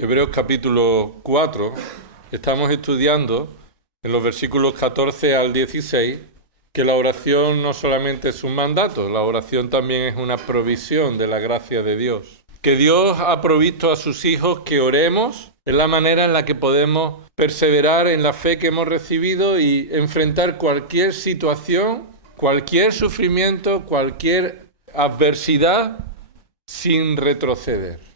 Hebreos capítulo 4, estamos estudiando en los versículos 14 al 16 que la oración no solamente es un mandato, la oración también es una provisión de la gracia de Dios. Que Dios ha provisto a sus hijos que oremos es la manera en la que podemos perseverar en la fe que hemos recibido y enfrentar cualquier situación, cualquier sufrimiento, cualquier adversidad sin retroceder.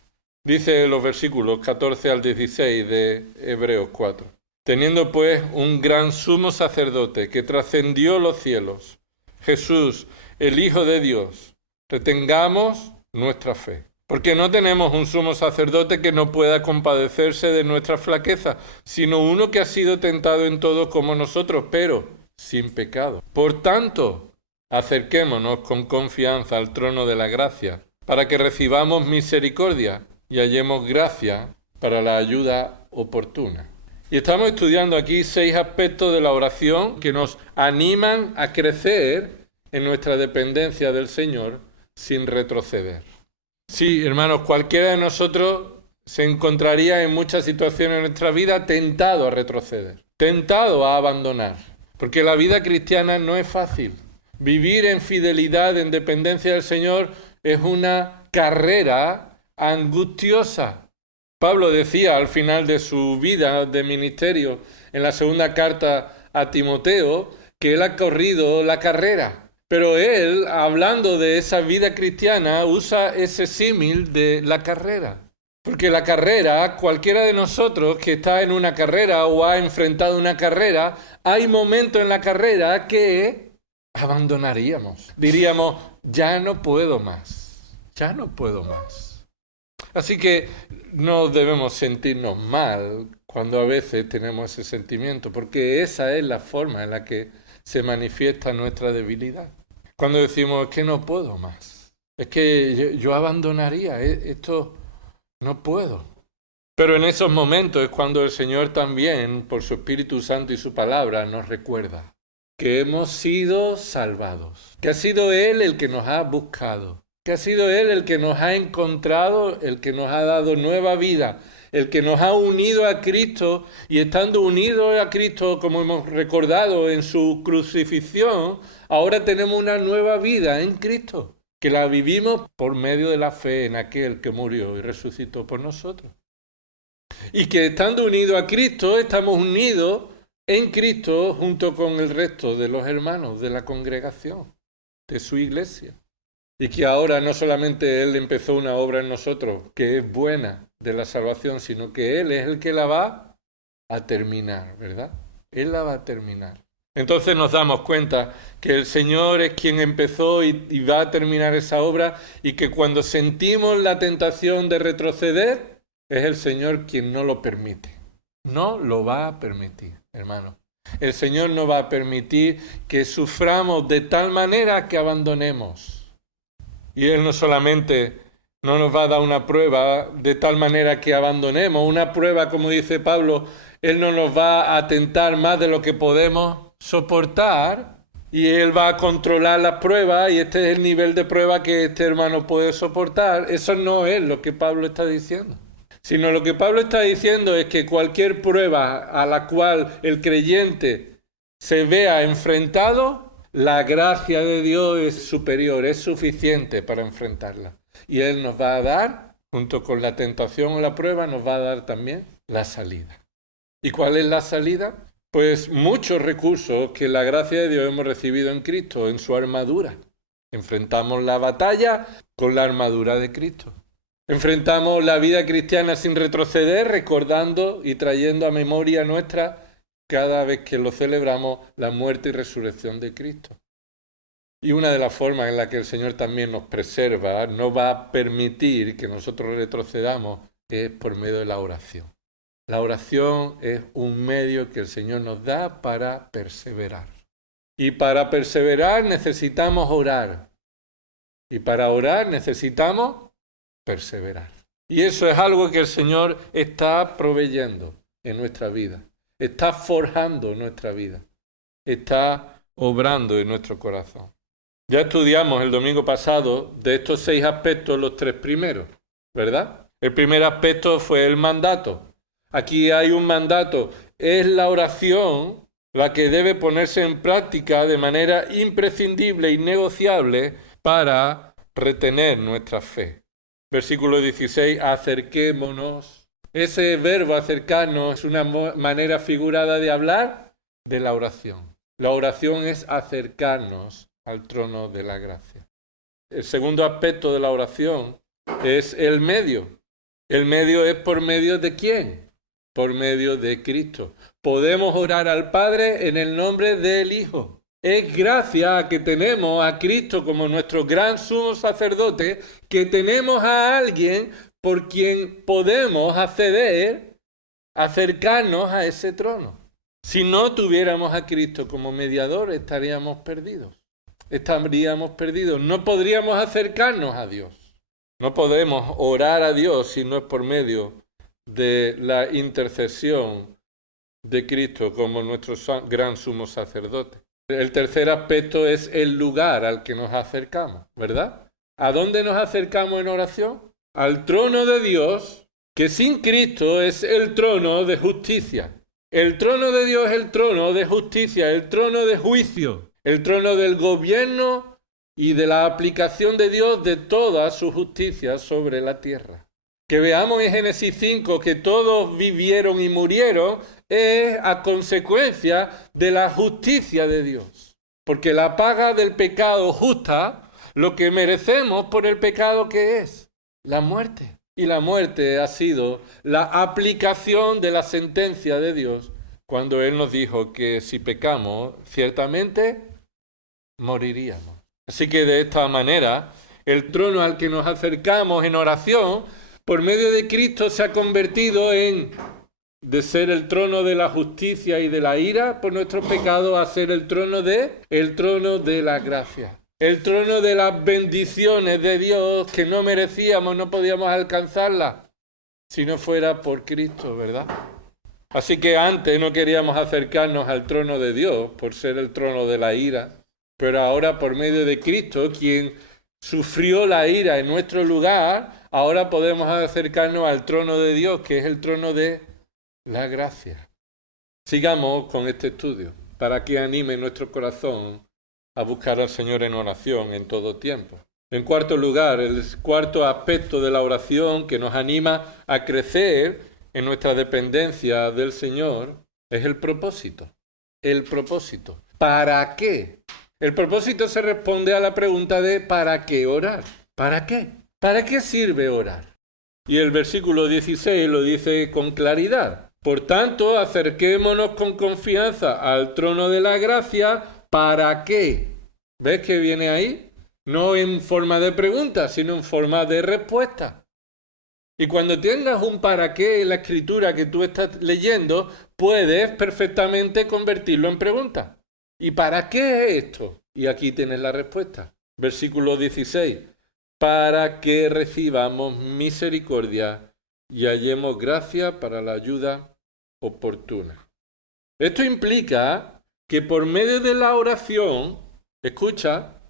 Dice los versículos 14 al 16 de Hebreos 4. Teniendo pues un gran sumo sacerdote que trascendió los cielos, Jesús, el Hijo de Dios, retengamos nuestra fe. Porque no tenemos un sumo sacerdote que no pueda compadecerse de nuestra flaqueza, sino uno que ha sido tentado en todo como nosotros, pero sin pecado. Por tanto, acerquémonos con confianza al trono de la gracia, para que recibamos misericordia y hallemos gracia para la ayuda oportuna. Y estamos estudiando aquí 6 aspectos de la oración que nos animan a crecer en nuestra dependencia del Señor sin retroceder. Sí, hermanos, cualquiera de nosotros se encontraría en muchas situaciones de nuestra vida tentado a retroceder, tentado a abandonar, porque la vida cristiana no es fácil. Vivir en fidelidad, en dependencia del Señor, es una carrera angustiosa. Pablo decía al final de su vida de ministerio, en la segunda carta a Timoteo, que él ha corrido la carrera. Pero él, hablando de esa vida cristiana, usa ese símil de la carrera. Porque la carrera, cualquiera de nosotros que está en una carrera o ha enfrentado una carrera, hay momentos en la carrera que abandonaríamos. Diríamos, ya no puedo más, ya no puedo más. Así que no debemos sentirnos mal cuando a veces tenemos ese sentimiento, porque esa es la forma en la que se manifiesta nuestra debilidad. Cuando decimos, es que no puedo más, es que yo abandonaría, esto no puedo. Pero en esos momentos es cuando el Señor también, por su Espíritu Santo y su palabra, nos recuerda que hemos sido salvados, que ha sido Él el que nos ha buscado, que ha sido Él el que nos ha encontrado, el que nos ha dado nueva vida, el que nos ha unido a Cristo, y estando unidos a Cristo, como hemos recordado en su crucifixión, ahora tenemos una nueva vida en Cristo, que la vivimos por medio de la fe en aquel que murió y resucitó por nosotros. Y que estando unidos a Cristo, estamos unidos en Cristo junto con el resto de los hermanos de la congregación, de su iglesia. Y que ahora no solamente Él empezó una obra en nosotros, que es buena de la salvación, sino que Él es el que la va a terminar, ¿verdad? Él la va a terminar. Entonces nos damos cuenta que el Señor es quien empezó y va a terminar esa obra, y que cuando sentimos la tentación de retroceder, es el Señor quien no lo permite. No lo va a permitir, hermano. El Señor no va a permitir que suframos de tal manera que abandonemos. Y Él no solamente no nos va a dar una prueba de tal manera que abandonemos, una prueba, como dice Pablo, Él no nos va a tentar más de lo que podemos soportar, y Él va a controlar las pruebas, y este es el nivel de prueba que este hermano puede soportar. Eso no es lo que Pablo está diciendo. Sino lo que Pablo está diciendo es que cualquier prueba a la cual el creyente se vea enfrentado, la gracia de Dios es superior, es suficiente para enfrentarla. Y Él nos va a dar, junto con la tentación o la prueba, nos va a dar también la salida. ¿Y cuál es la salida? Pues muchos recursos que la gracia de Dios hemos recibido en Cristo, en su armadura. Enfrentamos la batalla con la armadura de Cristo. Enfrentamos la vida cristiana sin retroceder, recordando y trayendo a memoria nuestra, cada vez que lo celebramos, la muerte y resurrección de Cristo. Y una de las formas en la que el Señor también nos preserva, no va a permitir que nosotros retrocedamos, es por medio de la oración. La oración es un medio que el Señor nos da para perseverar. Y para perseverar necesitamos orar. Y para orar necesitamos perseverar. Y eso es algo que el Señor está proveyendo en nuestra vida. Está forjando nuestra vida. Está obrando en nuestro corazón. Ya estudiamos el domingo pasado de estos 6 aspectos los 3 primeros, ¿verdad? El primer aspecto fue el mandato. Aquí hay un mandato. Es la oración la que debe ponerse en práctica de manera imprescindible e innegociable para retener nuestra fe. Versículo 16, acerquémonos. Ese verbo acercarnos es una manera figurada de hablar de la oración. La oración es acercarnos al trono de la gracia. El segundo aspecto de la oración es el medio. ¿El medio es por medio de quién? Por medio de Cristo. Podemos orar al Padre en el nombre del Hijo. Es gracias a que tenemos a Cristo como nuestro gran sumo sacerdote, que tenemos a alguien por quien podemos acceder, acercarnos a ese trono. Si no tuviéramos a Cristo como mediador, estaríamos perdidos. No podríamos acercarnos a Dios. No podemos orar a Dios si no es por medio de la intercesión de Cristo como nuestro gran sumo sacerdote. El tercer aspecto es el lugar al que nos acercamos, ¿verdad? ¿A dónde nos acercamos en oración? Al trono de Dios, que sin Cristo es el trono de justicia. El trono de Dios es el trono de justicia, el trono de juicio, el trono del gobierno y de la aplicación de Dios de toda su justicia sobre la tierra. Que veamos en Génesis 5 que todos vivieron y murieron es a consecuencia de la justicia de Dios. Porque la paga del pecado justa, lo que merecemos por el pecado que es la muerte. Y la muerte ha sido la aplicación de la sentencia de Dios cuando Él nos dijo que si pecamos, ciertamente moriríamos. Así que de esta manera, el trono al que nos acercamos en oración, por medio de Cristo se ha convertido de ser el trono de la justicia y de la ira por nuestros pecados a ser el trono de la gracia. El trono de las bendiciones de Dios que no merecíamos, no podíamos alcanzarlas si no fuera por Cristo, ¿verdad? Así que antes no queríamos acercarnos al trono de Dios por ser el trono de la ira, pero ahora por medio de Cristo, quien sufrió la ira en nuestro lugar, ahora podemos acercarnos al trono de Dios, que es el trono de la gracia. Sigamos con este estudio, para que anime nuestro corazón a buscar al Señor en oración en todo tiempo. En cuarto lugar, el cuarto aspecto de la oración que nos anima a crecer en nuestra dependencia del Señor es el propósito. El propósito. ¿Para qué? El propósito se responde a la pregunta de ¿para qué orar? ¿Para qué? ¿Para qué sirve orar? Y el versículo 16 lo dice con claridad. Por tanto, acerquémonos con confianza al trono de la gracia. ¿Para qué? ¿Ves que viene ahí? No en forma de pregunta, sino en forma de respuesta. Y cuando tengas un para qué en la escritura que tú estás leyendo, puedes perfectamente convertirlo en pregunta. ¿Y para qué es esto? Y aquí tienes la respuesta. Versículo 16. Para que recibamos misericordia y hallemos gracia para la ayuda oportuna. Esto implica que por medio de la oración, escucha,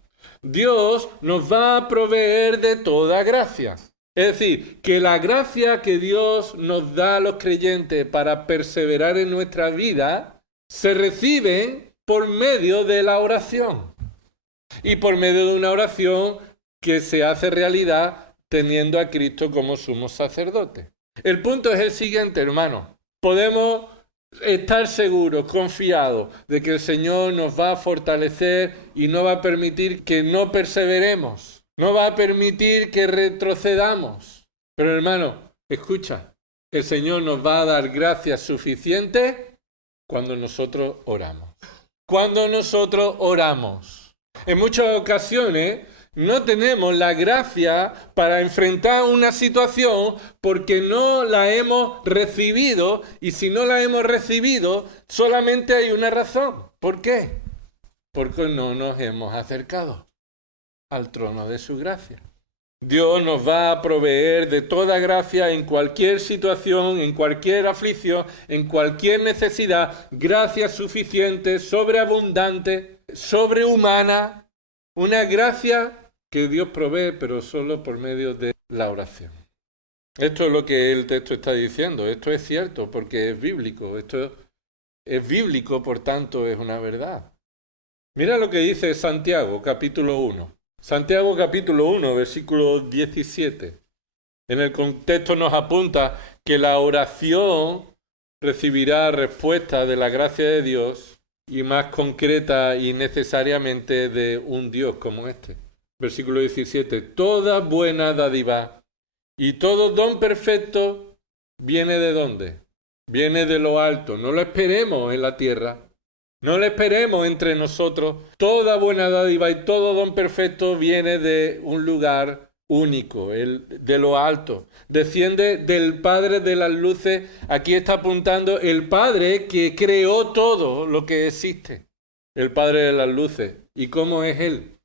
Dios nos va a proveer de toda gracia. Es decir, que la gracia que Dios nos da a los creyentes para perseverar en nuestra vida se reciben por medio de la oración. Y por medio de una oración que se hace realidad teniendo a Cristo como sumo sacerdote. El punto es el siguiente, hermano. Podemos estar seguros, confiados de que el Señor nos va a fortalecer y no va a permitir que no perseveremos. No va a permitir que retrocedamos. Pero hermano, escucha, el Señor nos va a dar gracia suficiente cuando nosotros oramos. Cuando nosotros oramos. En muchas ocasiones no tenemos la gracia para enfrentar una situación porque no la hemos recibido, y si no la hemos recibido solamente hay una razón. ¿Por qué? Porque no nos hemos acercado al trono de su gracia. Dios nos va a proveer de toda gracia en cualquier situación, en cualquier aflicción, en cualquier necesidad, gracia suficiente, sobreabundante, sobrehumana, una gracia que Dios provee, pero solo por medio de la oración. Esto es lo que el texto está diciendo. Esto es cierto porque es bíblico. Esto es bíblico, por tanto, es una verdad. Mira lo que dice Santiago, capítulo 1. Santiago, capítulo 1, versículo 17. En el contexto nos apunta que la oración recibirá respuesta de la gracia de Dios y más concreta y necesariamente de un Dios como este. Versículo 17. Toda buena dádiva y todo don perfecto viene ¿de dónde? Viene de lo alto. No lo esperemos en la tierra. No lo esperemos entre nosotros. Toda buena dádiva y todo don perfecto viene de un lugar único, de lo alto. Desciende del Padre de las luces. Aquí está apuntando el Padre que creó todo lo que existe. El Padre de las luces. ¿Y cómo es Él?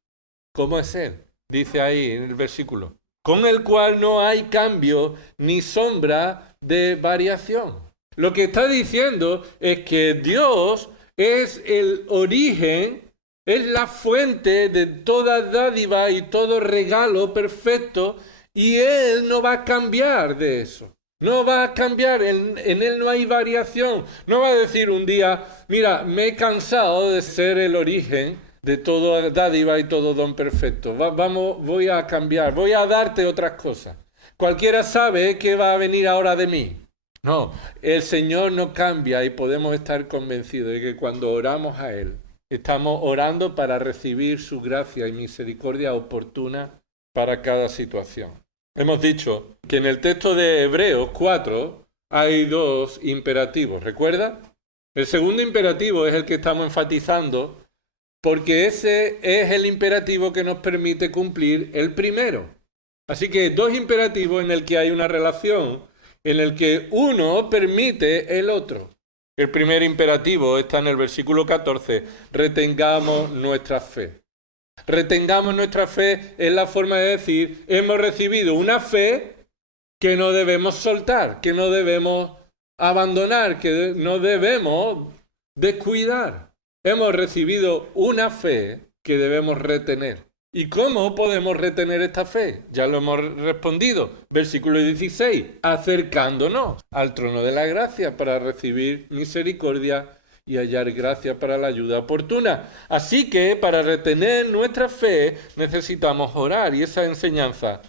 ¿Cómo es Él? Dice ahí en el versículo. Con el cual no hay cambio ni sombra de variación. Lo que está diciendo es que Dios es el origen, es la fuente de toda dádiva y todo regalo perfecto, y Él no va a cambiar de eso. No va a cambiar, en Él no hay variación. No va a decir un día, mira, me he cansado de ser el origen de toda dádiva y todo don perfecto. Voy a cambiar, voy a darte otras cosas. Cualquiera sabe que va a venir ahora de mí. No, el Señor no cambia y podemos estar convencidos de que cuando oramos a Él, estamos orando para recibir su gracia y misericordia oportuna para cada situación. Hemos dicho que en el texto de Hebreos 4 hay dos imperativos, ¿recuerda? El segundo imperativo es el que estamos enfatizando porque ese es el imperativo que nos permite cumplir el primero. Así que dos imperativos en el que hay una relación en el que uno permite el otro. El primer imperativo está en el versículo 14, retengamos nuestra fe. Retengamos nuestra fe es la forma de decir, hemos recibido una fe que no debemos soltar, que no debemos abandonar, que no debemos descuidar. Hemos recibido una fe que debemos retener. ¿Y cómo podemos retener esta fe? Ya lo hemos respondido. Versículo 16. Acercándonos al trono de la gracia para recibir misericordia y hallar gracia para la ayuda oportuna. Así que para retener nuestra fe necesitamos orar. Y esa enseñanza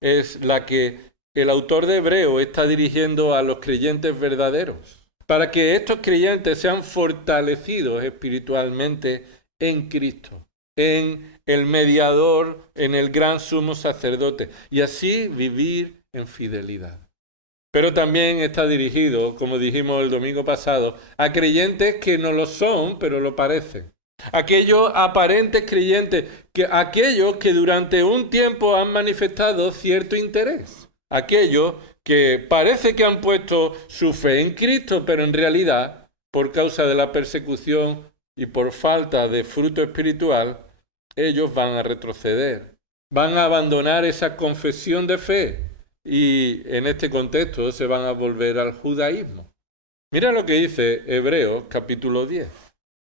es la que el autor de Hebreo está dirigiendo a los creyentes verdaderos. Para que estos creyentes sean fortalecidos espiritualmente en Cristo, en el mediador, en el gran sumo sacerdote, y así vivir en fidelidad. Pero también está dirigido, como dijimos el domingo pasado, a creyentes que no lo son, pero lo parecen. Aquellos aparentes creyentes, aquellos que durante un tiempo han manifestado cierto interés. Aquellos que parece que han puesto su fe en Cristo, pero en realidad, por causa de la persecución y por falta de fruto espiritual, ellos van a retroceder, van a abandonar esa confesión de fe y en este contexto se van a volver al judaísmo. Mira lo que dice Hebreos capítulo 10.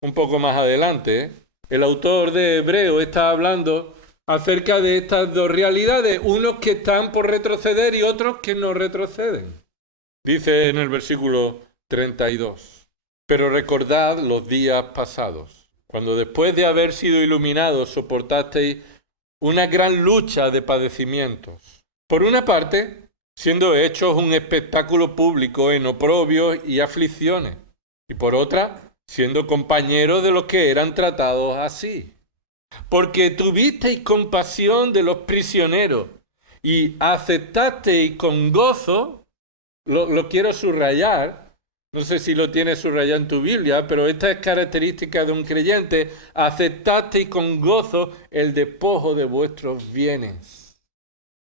Un poco más adelante, el autor de Hebreos está hablando acerca de estas dos realidades, unos que están por retroceder y otros que no retroceden. Dice en el versículo 32, pero recordad los días pasados, cuando después de haber sido iluminados soportasteis una gran lucha de padecimientos. Por una parte, siendo hechos un espectáculo público en oprobios y aflicciones, y por otra, siendo compañeros de los que eran tratados así. Porque tuvisteis compasión de los prisioneros y aceptasteis con gozo, lo quiero subrayar, no sé si lo tienes subrayado en tu Biblia, pero esta es característica de un creyente, aceptasteis con gozo el despojo de vuestros bienes.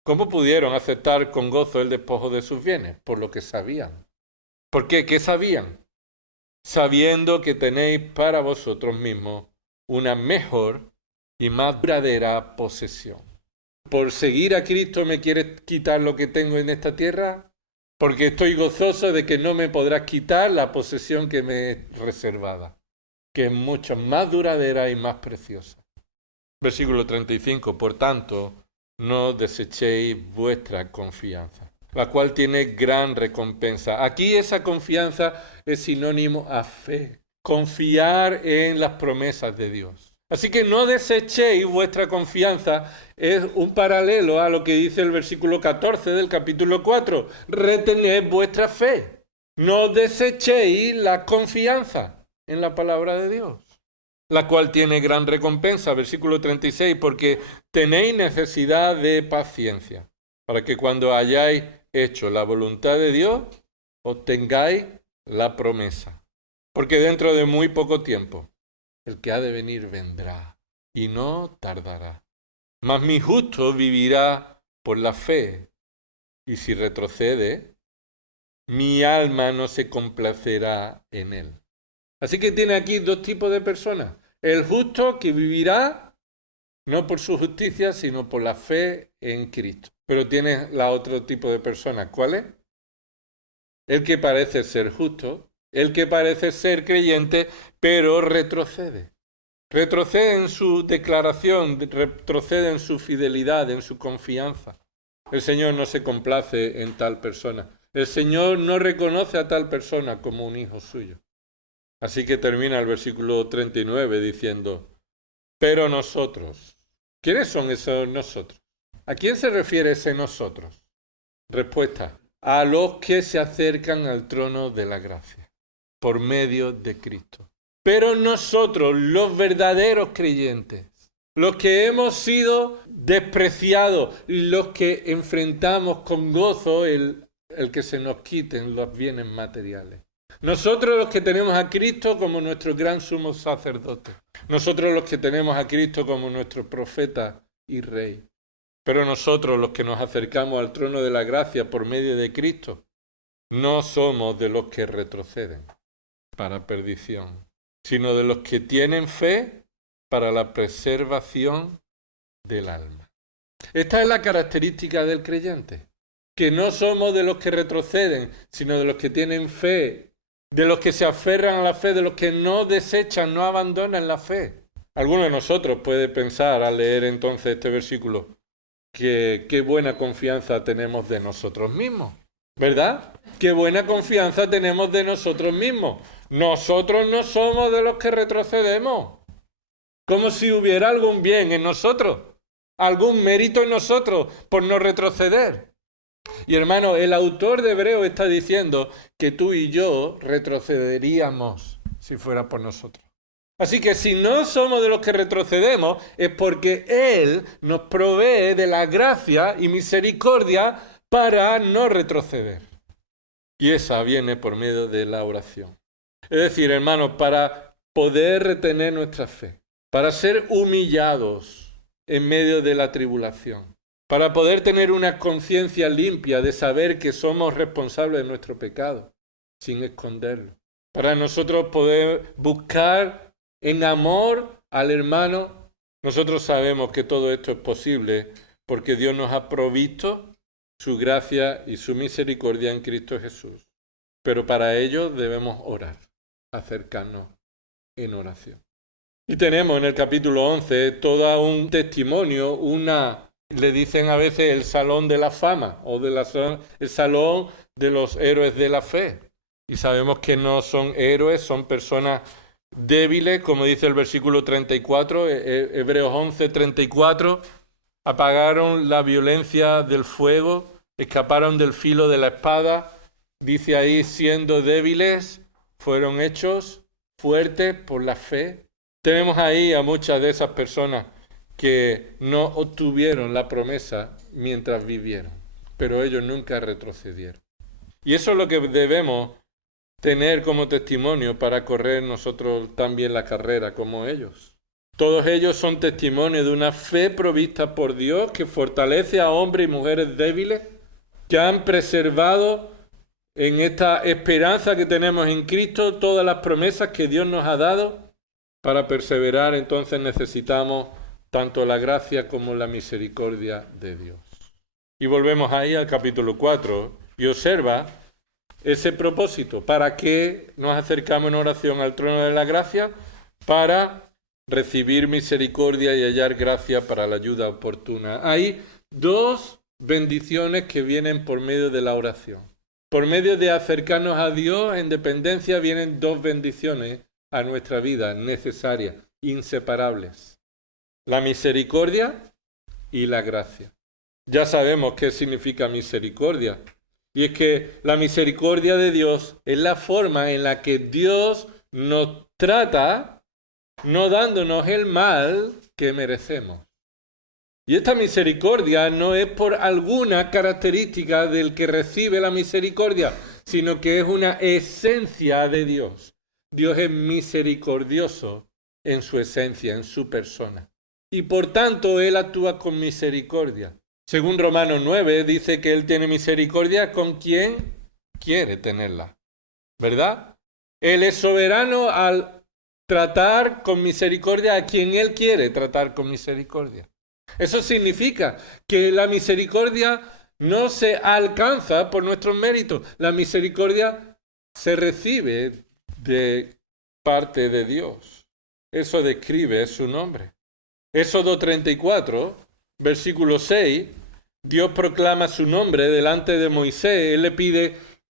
¿Cómo pudieron aceptar con gozo el despojo de sus bienes? Por lo que sabían. ¿Por qué? ¿Qué sabían? Sabiendo que tenéis para vosotros mismos una mejor y más duradera posesión. ¿Por seguir a Cristo me quieres quitar lo que tengo en esta tierra? Porque estoy gozoso de que no me podrás quitar la posesión que me es reservada, que es mucho más duradera y más preciosa. Versículo 35. Por tanto, no desechéis vuestra confianza. la cual tiene gran recompensa. Aquí esa confianza es sinónimo a fe, confiar en las promesas de Dios. Así que no desechéis vuestra confianza, es un paralelo a lo que dice el versículo 14 del capítulo 4. Retened vuestra fe, no desechéis la confianza en la palabra de Dios, la cual tiene gran recompensa, versículo 36, porque tenéis necesidad de paciencia, para que cuando hayáis hecho la voluntad de Dios, obtengáis la promesa. Porque dentro de muy poco tiempo, el que ha de venir vendrá, y no tardará. Mas mi justo vivirá por la fe, y si retrocede, mi alma no se complacerá en él. Así que tiene aquí dos tipos de personas. El justo que vivirá no por su justicia, sino por la fe en Cristo. Pero tiene la otro tipo de persona. ¿Cuál es? El que parece ser justo, el que parece ser creyente, pero retrocede. Retrocede en su declaración, retrocede en su fidelidad, en su confianza. El Señor no se complace en tal persona. El Señor no reconoce a tal persona como un hijo suyo. Así que termina el versículo 39 diciendo, pero nosotros, ¿quiénes son esos nosotros? ¿A quién se refiere ese nosotros? Respuesta, a los que se acercan al trono de la gracia, por medio de Cristo. Pero nosotros, los verdaderos creyentes, los que hemos sido despreciados, los que enfrentamos con gozo el que se nos quiten los bienes materiales. Nosotros los que tenemos a Cristo como nuestro gran sumo sacerdote. Nosotros los que tenemos a Cristo como nuestro profeta y rey. Pero nosotros los que nos acercamos al trono de la gracia por medio de Cristo, no somos de los que retroceden para perdición, sino de los que tienen fe para la preservación del alma. Esta es la característica del creyente, que no somos de los que retroceden, sino de los que tienen fe, de los que se aferran a la fe, de los que no desechan, no abandonan la fe. Alguno de nosotros puede pensar al leer entonces este versículo que qué buena confianza tenemos de nosotros mismos, ¿verdad? Qué buena confianza tenemos de nosotros mismos. Nosotros no somos de los que retrocedemos. Como si hubiera algún bien en nosotros, algún mérito en nosotros por no retroceder. Y hermano, el autor de Hebreos está diciendo que tú y yo retrocederíamos si fuera por nosotros. Así que si no somos de los que retrocedemos, es porque Él nos provee de la gracia y misericordia para no retroceder. Y esa viene por medio de la oración. Es decir, hermanos, para poder retener nuestra fe, para ser humillados en medio de la tribulación, para poder tener una conciencia limpia de saber que somos responsables de nuestro pecado, sin esconderlo, para nosotros poder buscar en amor al hermano. Nosotros sabemos que todo esto es posible porque Dios nos ha provisto su gracia y su misericordia en Cristo Jesús. Pero para ello debemos orar, acercarnos en oración. Y tenemos en el capítulo 11 todo un testimonio, le dicen a veces el salón de la fama o el salón de los héroes de la fe. Y sabemos que no son héroes, son personas débiles, como dice el versículo 34, Hebreos 11, 34, apagaron la violencia del fuego, escaparon del filo de la espada, dice ahí, siendo débiles, fueron hechos fuertes por la fe. Tenemos ahí a muchas de esas personas que no obtuvieron la promesa mientras vivieron, pero ellos nunca retrocedieron. Y eso es lo que debemos tener como testimonio para correr nosotros también la carrera como ellos. Todos ellos son testimonios de una fe provista por Dios que fortalece a hombres y mujeres débiles que han preservado en esta esperanza que tenemos en Cristo todas las promesas que Dios nos ha dado. Para perseverar entonces necesitamos tanto la gracia como la misericordia de Dios. Y volvemos ahí al capítulo 4 y observa ese propósito. ¿Para qué nos acercamos en oración al trono de la gracia? Para recibir misericordia y hallar gracia para la ayuda oportuna. Hay dos bendiciones que vienen por medio de la oración. Por medio de acercarnos a Dios en dependencia vienen dos bendiciones a nuestra vida necesarias, inseparables. La misericordia y la gracia. Ya sabemos qué significa misericordia. Y es que la misericordia de Dios es la forma en la que Dios nos trata, no dándonos el mal que merecemos. Y esta misericordia no es por alguna característica del que recibe la misericordia, sino que es una esencia de Dios. Dios es misericordioso en su esencia, en su persona. Y por tanto, Él actúa con misericordia. Según Romanos 9, dice que Él tiene misericordia con quien quiere tenerla, ¿verdad? Él es soberano al tratar con misericordia a quien Él quiere tratar con misericordia. Eso significa que la misericordia no se alcanza por nuestros méritos. La misericordia se recibe de parte de Dios. Eso describe su nombre. Éxodo 34, versículo 6, Dios proclama su nombre delante de Moisés. Él le pide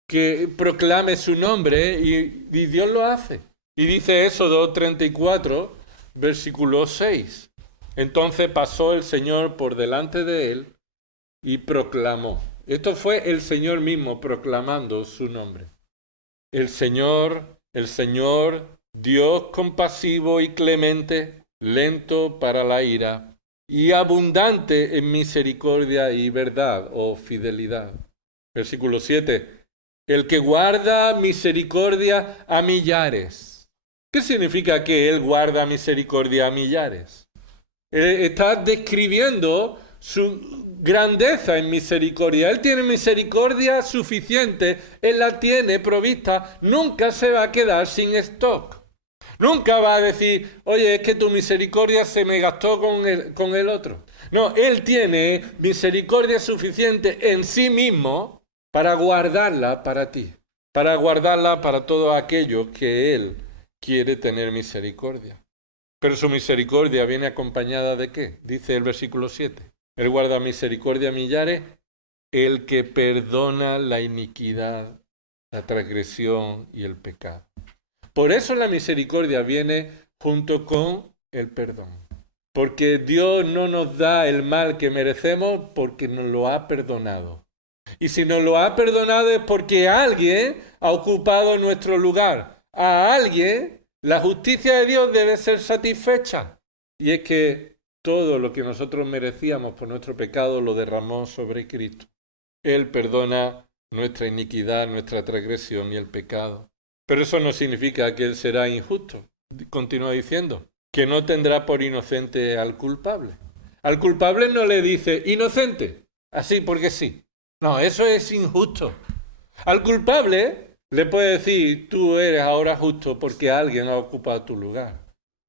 que proclame su nombre y Dios lo hace. Y dice Éxodo 34, versículo 6. Entonces pasó el Señor por delante de él y proclamó. Esto fue el Señor mismo proclamando su nombre. El Señor, Dios compasivo y clemente, lento para la ira y abundante en misericordia y verdad o fidelidad. Versículo 7. El que guarda misericordia a millares. ¿Qué significa que Él guarda misericordia a millares? Está describiendo su grandeza en misericordia. Él tiene misericordia suficiente, Él la tiene provista, nunca se va a quedar sin stock. Nunca va a decir, oye, es que tu misericordia se me gastó con el otro. No, Él tiene misericordia suficiente en sí mismo para guardarla para ti, para guardarla para todo aquello que Él quiere tener misericordia. Pero su misericordia viene acompañada ¿de qué? Dice el versículo 7. Él guarda misericordia a millares, el que perdona la iniquidad, la transgresión y el pecado. Por eso la misericordia viene junto con el perdón. Porque Dios no nos da el mal que merecemos porque nos lo ha perdonado. Y si nos lo ha perdonado es porque alguien ha ocupado nuestro lugar. A alguien la justicia de Dios debe ser satisfecha. Y es que todo lo que nosotros merecíamos por nuestro pecado lo derramó sobre Cristo. Él perdona nuestra iniquidad, nuestra transgresión y el pecado. Pero eso no significa que Él será injusto. Continúa diciendo que no tendrá por inocente al culpable. Al culpable no le dice inocente, así porque sí. No, eso es injusto. Al culpable le puede decir, tú eres ahora justo porque alguien ha ocupado tu lugar.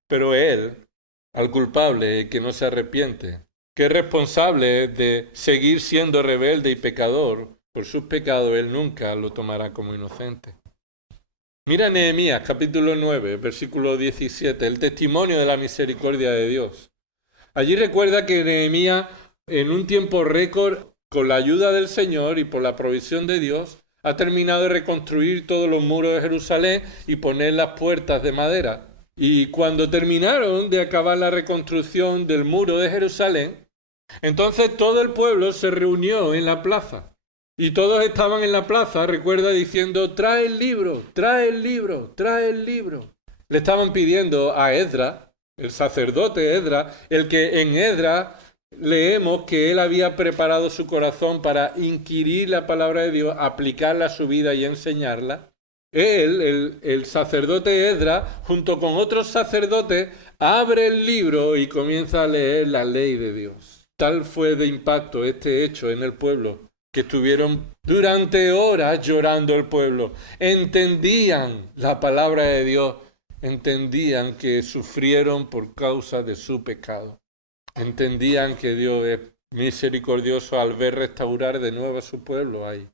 Pero Él, al culpable que no se arrepiente, que es responsable de seguir siendo rebelde y pecador, por sus pecados Él nunca lo tomará como inocente. Mira Nehemías, capítulo 9, versículo 17, el testimonio de la misericordia de Dios. Allí recuerda que Nehemías, en un tiempo récord, con la ayuda del Señor y por la provisión de Dios, ha terminado de reconstruir todos los muros de Jerusalén y poner las puertas de madera. Y cuando terminaron de acabar la reconstrucción del muro de Jerusalén, entonces todo el pueblo se reunió en la plaza. Y todos estaban en la plaza, recuerda, diciendo, trae el libro, trae el libro, trae el libro. Le estaban pidiendo a Esdras, el sacerdote Esdras, el que en Esdras leemos que él había preparado su corazón para inquirir la palabra de Dios, aplicarla a su vida y enseñarla. Él, el sacerdote Esdras, junto con otros sacerdotes, abre el libro y comienza a leer la ley de Dios. Tal fue de impacto este hecho en el pueblo, que estuvieron durante horas llorando el pueblo. Entendían la palabra de Dios, entendían que sufrieron por causa de su pecado. Entendían que Dios es misericordioso al ver restaurar de nuevo a su pueblo ahí.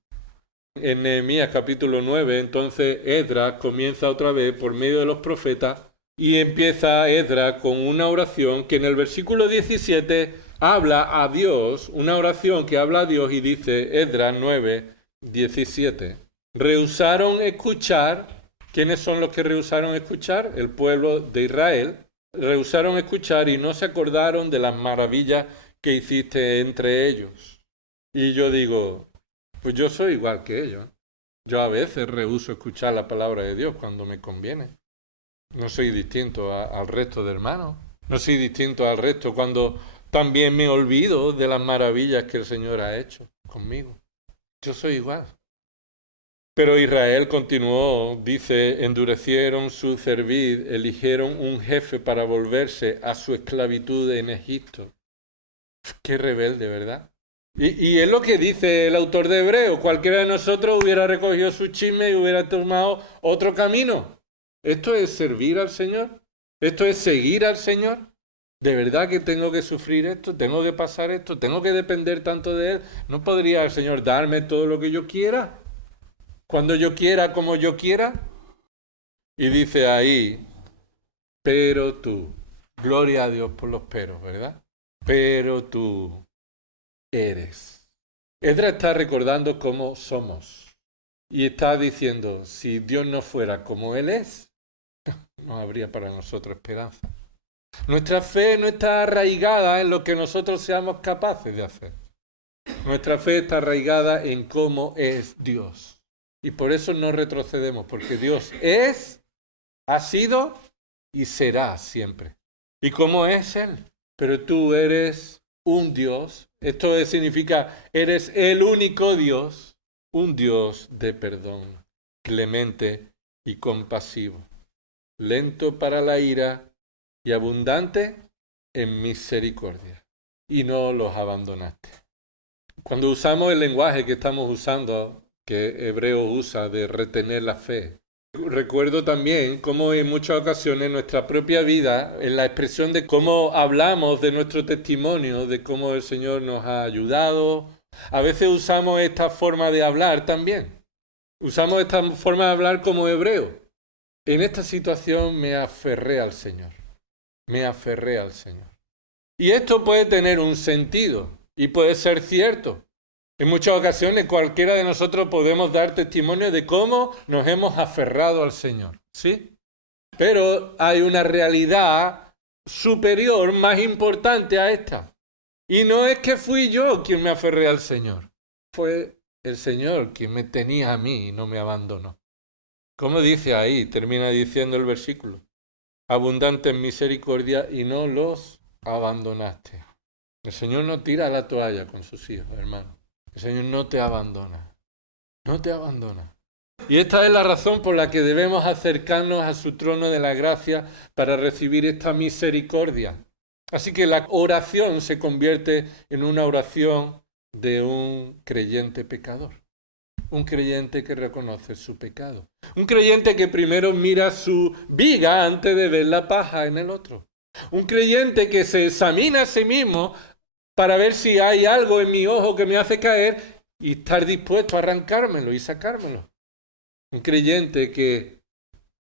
En Nehemías capítulo 9, entonces Esdras comienza otra vez por medio de los profetas y empieza Esdras con una oración que en el versículo 17 habla a Dios, una oración que habla a Dios y dice, Esdras 9:17, rehusaron escuchar. ¿Quiénes son los que rehusaron escuchar? El pueblo de Israel. Rehusaron escuchar y no se acordaron de las maravillas que hiciste entre ellos. Y yo digo, pues yo soy igual que ellos. Yo a veces rehúso escuchar la palabra de Dios cuando me conviene. No soy distinto al resto de hermanos. No soy distinto al resto cuando también me olvido de las maravillas que el Señor ha hecho conmigo. Yo soy igual. Pero Israel continuó, dice, endurecieron su cerviz, eligieron un jefe para volverse a su esclavitud en Egipto. Qué rebelde, ¿verdad? Y es lo que dice el autor de Hebreos. Cualquiera de nosotros hubiera recogido su chisme y hubiera tomado otro camino. ¿Esto es servir al Señor? ¿Esto es seguir al Señor? ¿De verdad que tengo que sufrir esto? ¿Tengo que pasar esto? ¿Tengo que depender tanto de Él? ¿No podría el Señor darme todo lo que yo quiera? Cuando yo quiera, como yo quiera. Y dice ahí, pero tú, gloria a Dios por los peros, ¿verdad? Pero tú eres. Esdras está recordando cómo somos. Y está diciendo, si Dios no fuera como Él es, no habría para nosotros esperanza. Nuestra fe no está arraigada en lo que nosotros seamos capaces de hacer. Nuestra fe está arraigada en cómo es Dios. Y por eso no retrocedemos, porque Dios es, ha sido y será siempre. ¿Y cómo es Él? Pero tú eres un Dios. Esto significa, eres el único Dios, un Dios de perdón, clemente y compasivo, lento para la ira y abundante en misericordia. Y no los abandonaste. Cuando usamos el lenguaje que estamos usando, que Hebreo usa de retener la fe. Recuerdo también cómo en muchas ocasiones en nuestra propia vida, en la expresión de cómo hablamos de nuestro testimonio, de cómo el Señor nos ha ayudado, a veces usamos esta forma de hablar también. Usamos esta forma de hablar como hebreo. En esta situación me aferré al Señor. Me aferré al Señor. Y esto puede tener un sentido y puede ser cierto. En muchas ocasiones cualquiera de nosotros podemos dar testimonio de cómo nos hemos aferrado al Señor, ¿sí? Pero hay una realidad superior, más importante a esta. Y no es que fui yo quien me aferré al Señor. Fue el Señor quien me tenía a mí y no me abandonó. ¿Cómo dice ahí? Termina diciendo el versículo. Abundante en misericordia y no los abandonaste. El Señor no tira la toalla con sus hijos, hermano. El Señor no te abandona. No te abandona. Y esta es la razón por la que debemos acercarnos a su trono de la gracia para recibir esta misericordia. Así que la oración se convierte en una oración de un creyente pecador. Un creyente que reconoce su pecado. Un creyente que primero mira su viga antes de ver la paja en el otro. Un creyente que se examina a sí mismo para ver si hay algo en mi ojo que me hace caer y estar dispuesto a arrancármelo y sacármelo. Un creyente que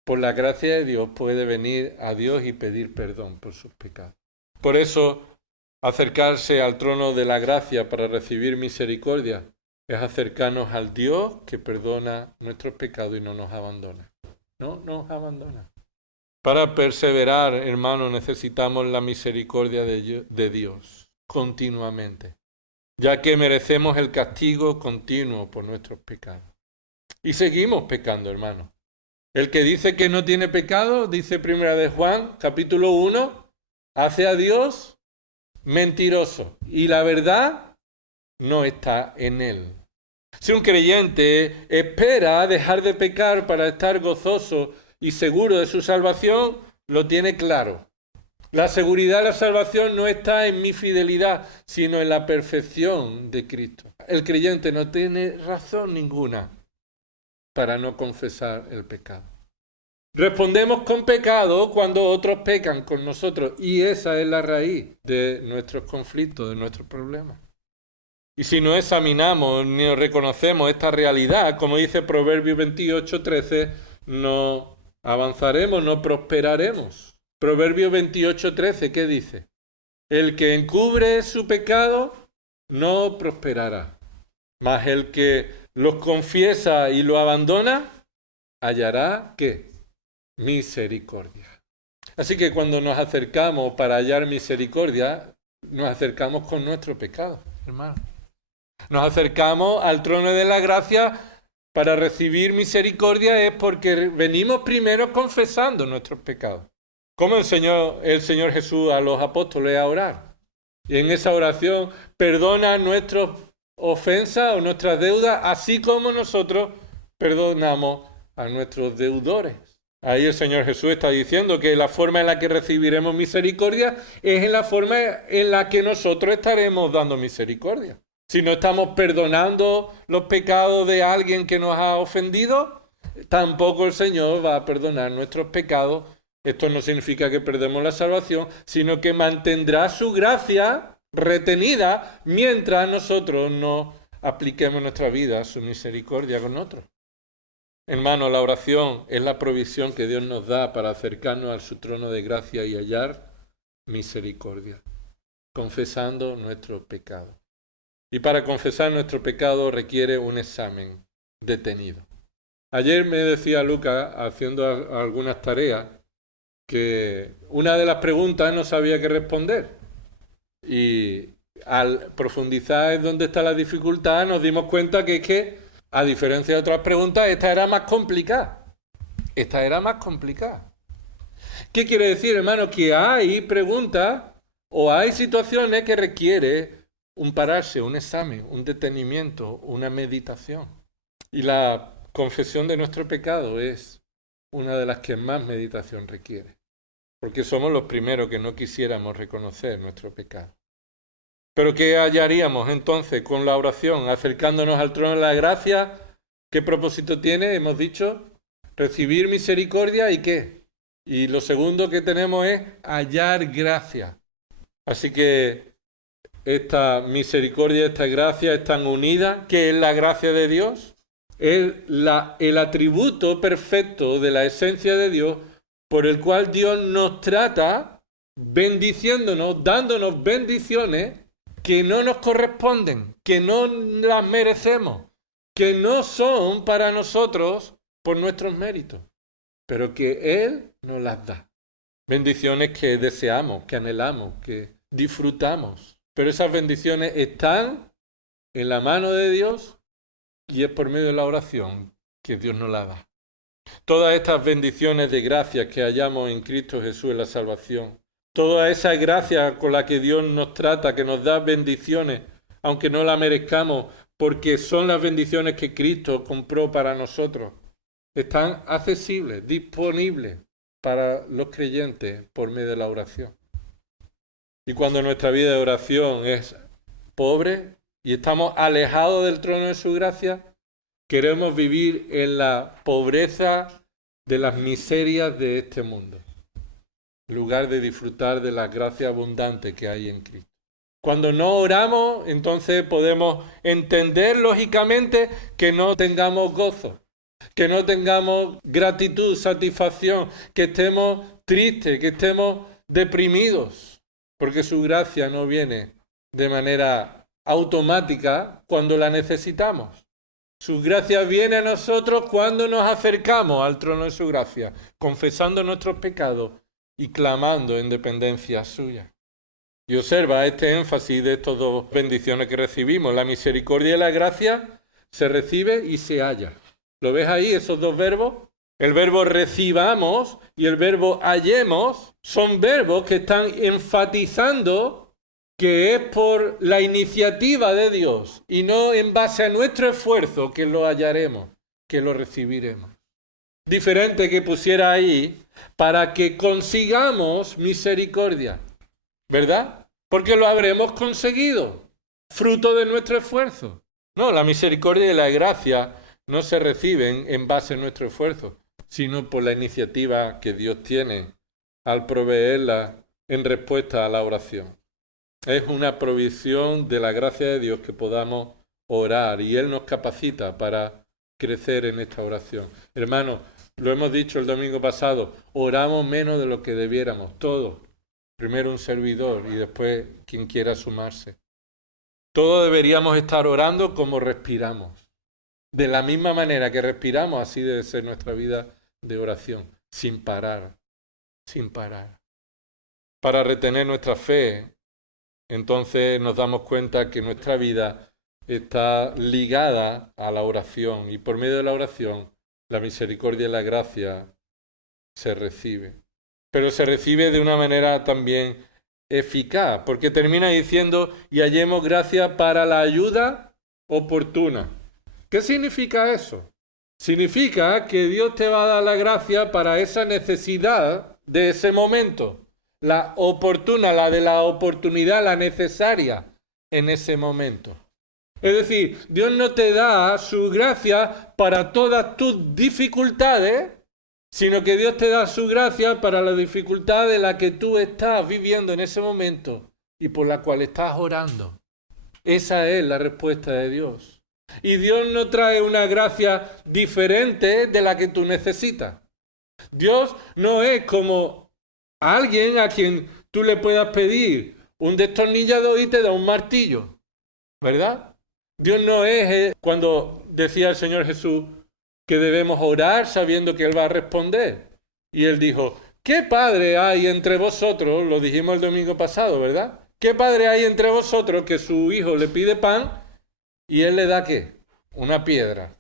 por la gracia de Dios puede venir a Dios y pedir perdón por sus pecados. Por eso, acercarse al trono de la gracia para recibir misericordia es acercarnos al Dios que perdona nuestros pecados y no nos abandona. No nos abandona. Para perseverar, hermanos, necesitamos la misericordia de Dios continuamente, ya que merecemos el castigo continuo por nuestros pecados. Y seguimos pecando, hermanos. El que dice que no tiene pecado, dice Primera de Juan, capítulo 1, hace a Dios mentiroso y la verdad no está en él. Si un creyente espera dejar de pecar para estar gozoso y seguro de su salvación, lo tiene claro. La seguridad de la salvación no está en mi fidelidad, sino en la perfección de Cristo. El creyente no tiene razón ninguna para no confesar el pecado. Respondemos con pecado cuando otros pecan con nosotros, y esa es la raíz de nuestros conflictos, de nuestros problemas. Y si no examinamos ni reconocemos esta realidad, como dice Proverbios 28:13, no avanzaremos, no prosperaremos. Proverbios 28:13, ¿qué dice? El que encubre su pecado no prosperará, mas el que los confiesa y lo abandona hallará ¿qué? Misericordia. Así que cuando nos acercamos para hallar misericordia, nos acercamos con nuestro pecado, hermano. Nos acercamos al trono de la gracia para recibir misericordia es porque venimos primero confesando nuestros pecados. ¿Cómo enseñó el Señor Jesús a los apóstoles a orar? Y en esa oración perdona nuestras ofensas o nuestras deudas, así como nosotros perdonamos a nuestros deudores. Ahí el Señor Jesús está diciendo que la forma en la que recibiremos misericordia es en la forma en la que nosotros estaremos dando misericordia. Si no estamos perdonando los pecados de alguien que nos ha ofendido, tampoco el Señor va a perdonar nuestros pecados. Esto no significa que perdemos la salvación, sino que mantendrá su gracia retenida mientras nosotros no apliquemos nuestra vida, su misericordia con otros. Hermano, la oración es la provisión que Dios nos da para acercarnos a su trono de gracia y hallar misericordia, confesando nuestro pecado. Y para confesar nuestro pecado requiere un examen detenido. Ayer me decía Lucas, haciendo algunas tareas, que una de las preguntas no sabía qué responder. Y al profundizar en dónde está la dificultad, nos dimos cuenta que es que, a diferencia de otras preguntas, esta era más complicada. Esta era más complicada. ¿Qué quiere decir, hermano? Que hay preguntas o hay situaciones que requiere un pararse, un examen, un detenimiento, una meditación. Y la confesión de nuestro pecado es una de las que más meditación requiere. Porque somos los primeros que no quisiéramos reconocer nuestro pecado. Pero ¿qué hallaríamos entonces con la oración? Acercándonos al trono de la gracia, ¿qué propósito tiene? Hemos dicho, recibir misericordia y ¿qué? Y lo segundo que tenemos es hallar gracia. Así que esta misericordia, esta gracia están unidas. ¿Qué es la gracia de Dios? Es el atributo perfecto de la esencia de Dios por el cual Dios nos trata bendiciéndonos, dándonos bendiciones que no nos corresponden, que no las merecemos, que no son para nosotros por nuestros méritos, pero que Él nos las da. Bendiciones que deseamos, que anhelamos, que disfrutamos. Pero esas bendiciones están en la mano de Dios y es por medio de la oración que Dios nos las da. Todas estas bendiciones de gracia que hallamos en Cristo Jesús en la salvación, toda esa gracia con la que Dios nos trata, que nos da bendiciones, aunque no la merezcamos, porque son las bendiciones que Cristo compró para nosotros, están accesibles, disponibles para los creyentes por medio de la oración. Y cuando nuestra vida de oración es pobre y estamos alejados del trono de su gracia, queremos vivir en la pobreza de las miserias de este mundo, en lugar de disfrutar de la gracia abundante que hay en Cristo. Cuando no oramos, entonces podemos entender lógicamente que no tengamos gozo, que no tengamos gratitud, satisfacción, que estemos tristes, que estemos deprimidos, porque su gracia no viene de manera automática cuando la necesitamos. Su gracia viene a nosotros cuando nos acercamos al trono de su gracia, confesando nuestros pecados y clamando en dependencia suya. Y observa este énfasis de estas dos bendiciones que recibimos. La misericordia y la gracia se recibe y se halla. ¿Lo ves ahí, esos dos verbos? El verbo recibamos y el verbo hallemos son verbos que están enfatizando que es por la iniciativa de Dios y no en base a nuestro esfuerzo que lo hallaremos, que lo recibiremos. Diferente que pusiera ahí para que consigamos misericordia, ¿verdad? Porque lo habremos conseguido, fruto de nuestro esfuerzo. No, la misericordia y la gracia no se reciben en base a nuestro esfuerzo, sino por la iniciativa que Dios tiene al proveerla en respuesta a la oración. Es una provisión de la gracia de Dios que podamos orar y Él nos capacita para crecer en esta oración. Hermanos, lo hemos dicho el domingo pasado, oramos menos de lo que debiéramos, todos. Primero un servidor y después quien quiera sumarse. Todos deberíamos estar orando como respiramos. De la misma manera que respiramos, así debe ser nuestra vida de oración, sin parar, sin parar. Para retener nuestra fe, entonces nos damos cuenta que nuestra vida está ligada a la oración y por medio de la oración la misericordia y la gracia se recibe. Pero se recibe de una manera también eficaz, porque termina diciendo y hallemos gracia para la ayuda oportuna. ¿Qué significa eso? Significa que Dios te va a dar la gracia para esa necesidad de ese momento. La oportuna, la de la oportunidad, la necesaria en ese momento. Es decir, Dios no te da su gracia para todas tus dificultades, sino que Dios te da su gracia para la dificultad de la que tú estás viviendo en ese momento y por la cual estás orando. Esa es la respuesta de Dios. Y Dios no trae una gracia diferente de la que tú necesitas. Dios no es como alguien a quien tú le puedas pedir un destornillador y te da un martillo, ¿verdad? Dios no es cuando decía el Señor Jesús que debemos orar sabiendo que Él va a responder. Y Él dijo, ¿qué padre hay entre vosotros? Lo dijimos el domingo pasado, ¿verdad? ¿Qué padre hay entre vosotros que su hijo le pide pan y Él le da qué? Una piedra.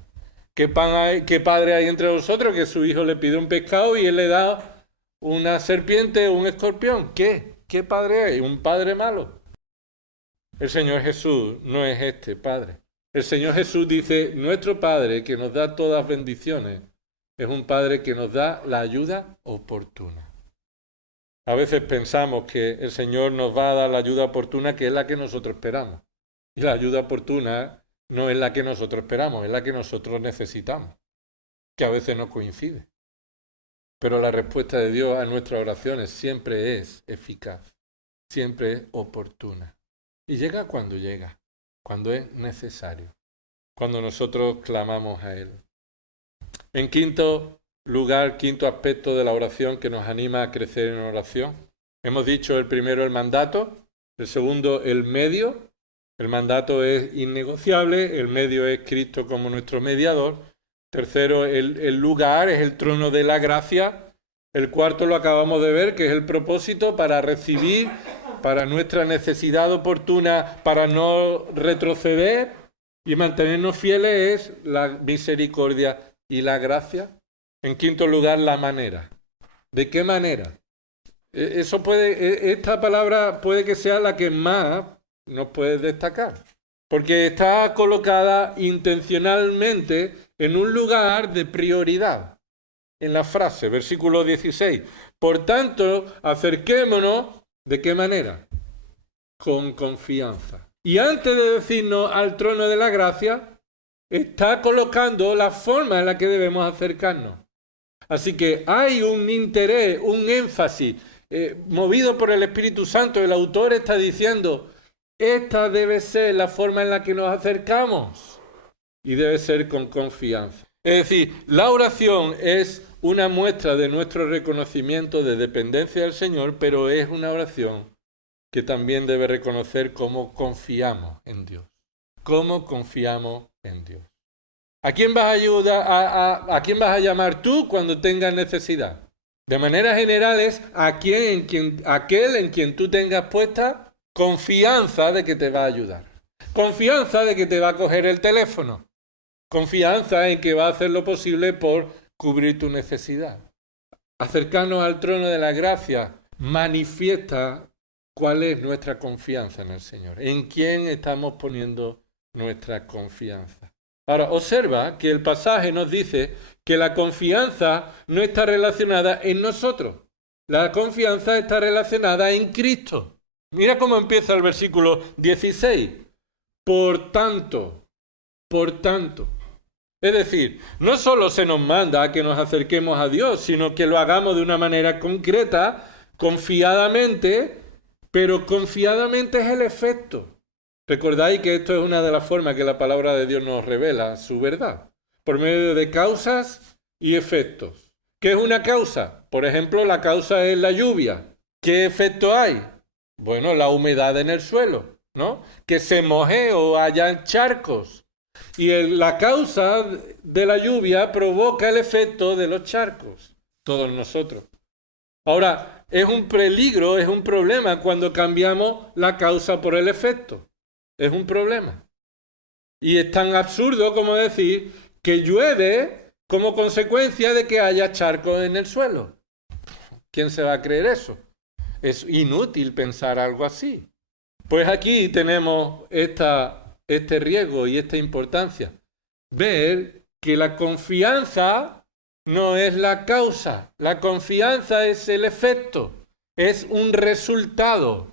¿Qué padre hay entre vosotros que su hijo le pide un pescado y Él le da una serpiente o un escorpión? ¿Qué? ¿Qué padre hay? ¿Un padre malo? El Señor Jesús no es este Padre. El Señor Jesús dice, nuestro Padre que nos da todas bendiciones, es un Padre que nos da la ayuda oportuna. A veces pensamos que el Señor nos va a dar la ayuda oportuna que es la que nosotros esperamos. Y la ayuda oportuna no es la que nosotros esperamos, es la que nosotros necesitamos, que a veces no coincide. Pero la respuesta de Dios a nuestras oraciones siempre es eficaz, siempre es oportuna. Y llega cuando es necesario, cuando nosotros clamamos a Él. En quinto lugar, quinto aspecto de la oración que nos anima a crecer en oración. Hemos dicho el primero el mandato, el segundo el medio. El mandato es innegociable, el medio es Cristo como nuestro mediador. Tercero, el lugar es el trono de la gracia. El cuarto lo acabamos de ver, que es el propósito para recibir, para nuestra necesidad oportuna, para no retroceder y mantenernos fieles, es la misericordia y la gracia. En quinto lugar, la manera. ¿De qué manera? Esta palabra puede que sea la que más nos puede destacar, porque está colocada intencionalmente en un lugar de prioridad. En la frase, versículo 16. Por tanto, acerquémonos, ¿de qué manera? Con confianza. Y antes de decirnos al trono de la gracia, está colocando la forma en la que debemos acercarnos. Así que hay un interés, un énfasis, movido por el Espíritu Santo. El autor está diciendo, esta debe ser la forma en la que nos acercamos. Y debe ser con confianza. Es decir, la oración es una muestra de nuestro reconocimiento de dependencia del Señor, pero es una oración que también debe reconocer cómo confiamos en Dios. Cómo confiamos en Dios. ¿A quién vas a ayudar? ¿A quién vas a llamar tú cuando tengas necesidad? De manera general es aquel en quien tú tengas puesta confianza de que te va a ayudar. Confianza de que te va a coger el teléfono. Confianza en que va a hacer lo posible por cubrir tu necesidad. Acercarnos al trono de la gracia manifiesta cuál es nuestra confianza en el Señor. En quién estamos poniendo nuestra confianza. Ahora, observa que el pasaje nos dice que la confianza no está relacionada en nosotros. La confianza está relacionada en Cristo. Mira cómo empieza el versículo 16. Por tanto. Es decir, no solo se nos manda a que nos acerquemos a Dios, sino que lo hagamos de una manera concreta, confiadamente, pero confiadamente es el efecto. Recordáis que esto es una de las formas que la palabra de Dios nos revela su verdad, por medio de causas y efectos. ¿Qué es una causa? Por ejemplo, la causa es la lluvia. ¿Qué efecto hay? Bueno, la humedad en el suelo, ¿no? Que se moje o haya charcos. Y la causa de la lluvia provoca el efecto de los charcos, todos nosotros. Ahora, es un peligro, es un problema cuando cambiamos la causa por el efecto. Es un problema. Y es tan absurdo como decir que llueve como consecuencia de que haya charcos en el suelo. ¿Quién se va a creer eso? Es inútil pensar algo así. Pues aquí tenemos este riesgo y esta importancia. Ver que la confianza no es la causa, la confianza es el efecto, es un resultado.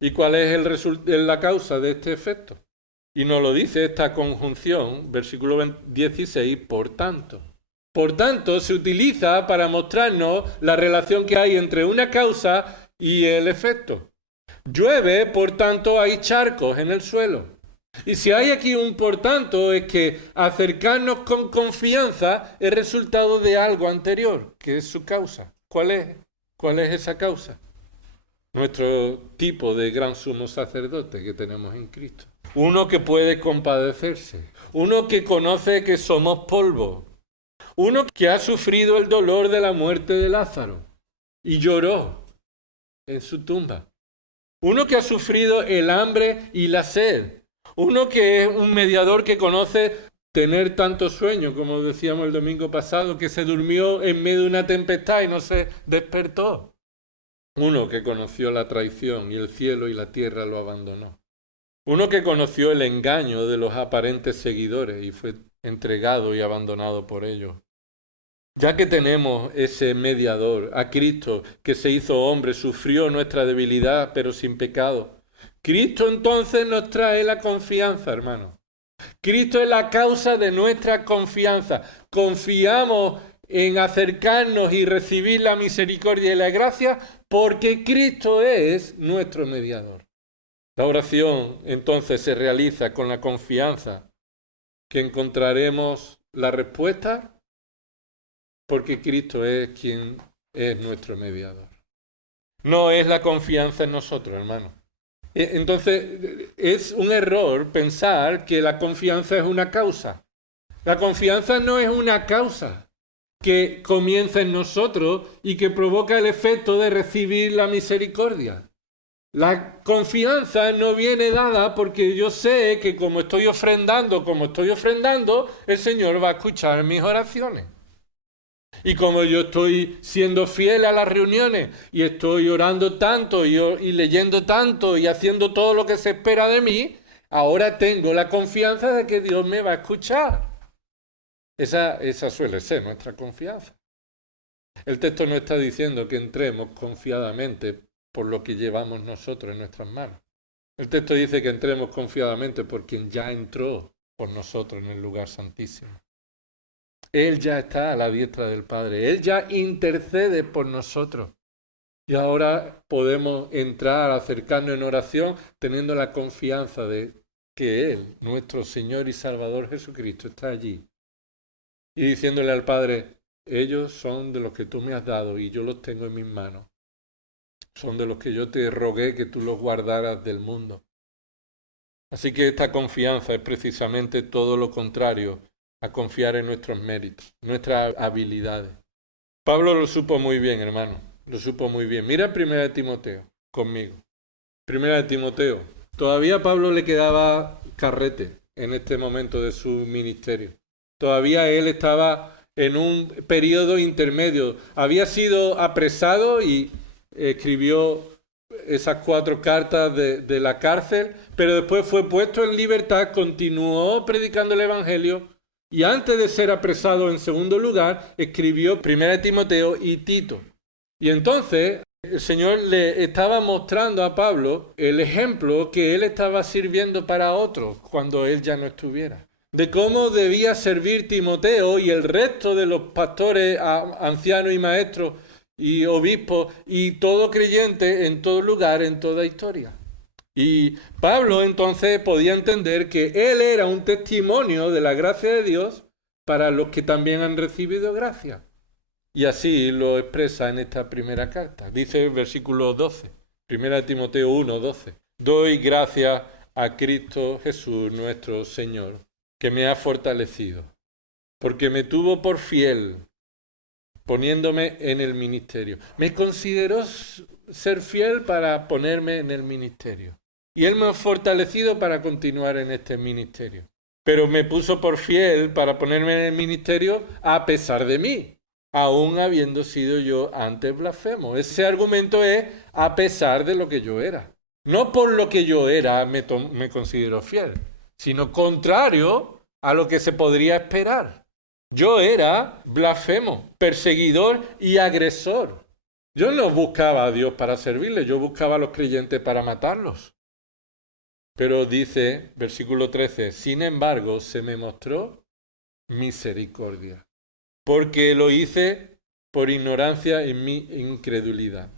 ¿Y cuál es la causa de este efecto? Y nos lo dice esta conjunción, versículo 16, por tanto. Por tanto, se utiliza para mostrarnos la relación que hay entre una causa y el efecto. Llueve, por tanto, hay charcos en el suelo. Y si hay aquí un por tanto, es que acercarnos con confianza es resultado de algo anterior, que es su causa. ¿Cuál es? ¿Cuál es esa causa? Nuestro tipo de gran sumo sacerdote que tenemos en Cristo. Uno que puede compadecerse. Uno que conoce que somos polvo. Uno que ha sufrido el dolor de la muerte de Lázaro y lloró en su tumba. Uno que ha sufrido el hambre y la sed. Uno que es un mediador que conoce tener tanto sueño, como decíamos el domingo pasado, que se durmió en medio de una tempestad y no se despertó. Uno que conoció la traición y el cielo y la tierra lo abandonó. Uno que conoció el engaño de los aparentes seguidores y fue entregado y abandonado por ellos. Ya que tenemos ese mediador, a Cristo, que se hizo hombre, sufrió nuestra debilidad, pero sin pecado. Cristo entonces nos trae la confianza, hermano. Cristo es la causa de nuestra confianza. Confiamos en acercarnos y recibir la misericordia y la gracia porque Cristo es nuestro mediador. La oración entonces se realiza con la confianza que encontraremos la respuesta porque Cristo es quien es nuestro mediador. No es la confianza en nosotros, hermano. Entonces, es un error pensar que la confianza es una causa. La confianza no es una causa que comienza en nosotros y que provoca el efecto de recibir la misericordia. La confianza no viene dada porque yo sé que como estoy ofrendando, el Señor va a escuchar mis oraciones. Y como yo estoy siendo fiel a las reuniones y estoy orando tanto y leyendo tanto y haciendo todo lo que se espera de mí, ahora tengo la confianza de que Dios me va a escuchar. Esa suele ser nuestra confianza. El texto no está diciendo que entremos confiadamente por lo que llevamos nosotros en nuestras manos. El texto dice que entremos confiadamente por quien ya entró por nosotros en el lugar santísimo. Él ya está a la diestra del Padre. Él ya intercede por nosotros. Y ahora podemos entrar, acercarnos en oración, teniendo la confianza de que Él, nuestro Señor y Salvador Jesucristo, está allí. Y diciéndole al Padre, ellos son de los que tú me has dado y yo los tengo en mis manos. Son de los que yo te rogué que tú los guardaras del mundo. Así que esta confianza es precisamente todo lo contrario a confiar en nuestros méritos, nuestras habilidades. Pablo lo supo muy bien, hermano, lo supo muy bien. Mira 1 Timoteo conmigo. 1 Timoteo. Todavía a Pablo le quedaba carrete en este momento de su ministerio. Todavía él estaba en un periodo intermedio. Había sido apresado y escribió esas 4 cartas de la cárcel, pero después fue puesto en libertad, continuó predicando el Evangelio. Y antes de ser apresado en segundo lugar, escribió 1 Timoteo y Tito. Y entonces el Señor le estaba mostrando a Pablo el ejemplo que él estaba sirviendo para otros cuando él ya no estuviera. De cómo debía servir Timoteo y el resto de los pastores, ancianos y maestros y obispos y todo creyente en todo lugar, en toda historia. Y Pablo entonces podía entender que él era un testimonio de la gracia de Dios para los que también han recibido gracia. Y así lo expresa en esta primera carta. Dice el versículo 12, 1 Timoteo 1, 12. Doy gracias a Cristo Jesús nuestro Señor, que me ha fortalecido, porque me tuvo por fiel, poniéndome en el ministerio. Me consideró ser fiel para ponerme en el ministerio. Y Él me ha fortalecido para continuar en este ministerio. Pero me puso por fiel para ponerme en el ministerio a pesar de mí, aún habiendo sido yo antes blasfemo. Ese argumento es a pesar de lo que yo era. No por lo que yo era me considero fiel, sino contrario a lo que se podría esperar. Yo era blasfemo, perseguidor y agresor. Yo no buscaba a Dios para servirle, yo buscaba a los creyentes para matarlos. Pero dice, versículo 13, sin embargo, se me mostró misericordia, porque lo hice por ignorancia en mi incredulidad.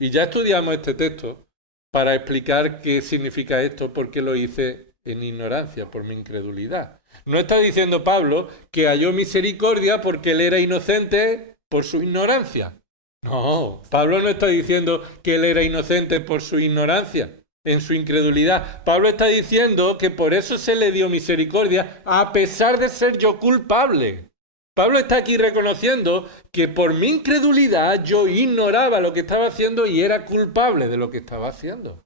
Y ya estudiamos este texto para explicar qué significa esto, porque lo hice en ignorancia, por mi incredulidad. No está diciendo Pablo que halló misericordia porque él era inocente por su ignorancia. No, Pablo no está diciendo que él era inocente por su ignorancia, en su incredulidad. Pablo está diciendo que por eso se le dio misericordia, a pesar de ser yo culpable. Pablo está aquí reconociendo que por mi incredulidad yo ignoraba lo que estaba haciendo y era culpable de lo que estaba haciendo.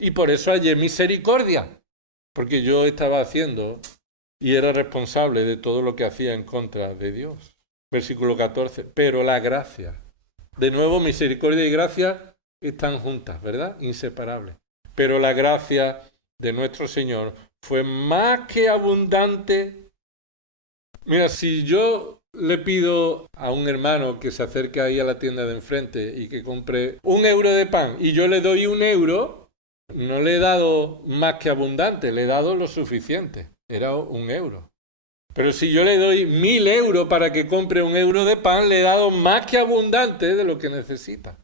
Y por eso hallé misericordia, porque yo estaba haciendo y era responsable de todo lo que hacía en contra de Dios. Versículo 14, pero la gracia. De nuevo, misericordia y gracia están juntas, ¿verdad? Inseparables. Pero la gracia de nuestro Señor fue más que abundante. Mira, si yo le pido a un hermano que se acerque ahí a la tienda de enfrente y que compre 1 euro de pan y yo le doy 1 euro, no le he dado más que abundante, le he dado lo suficiente. Era 1 euro. Pero si yo le doy 1.000 euros para que compre 1 euro de pan, le he dado más que abundante de lo que necesita.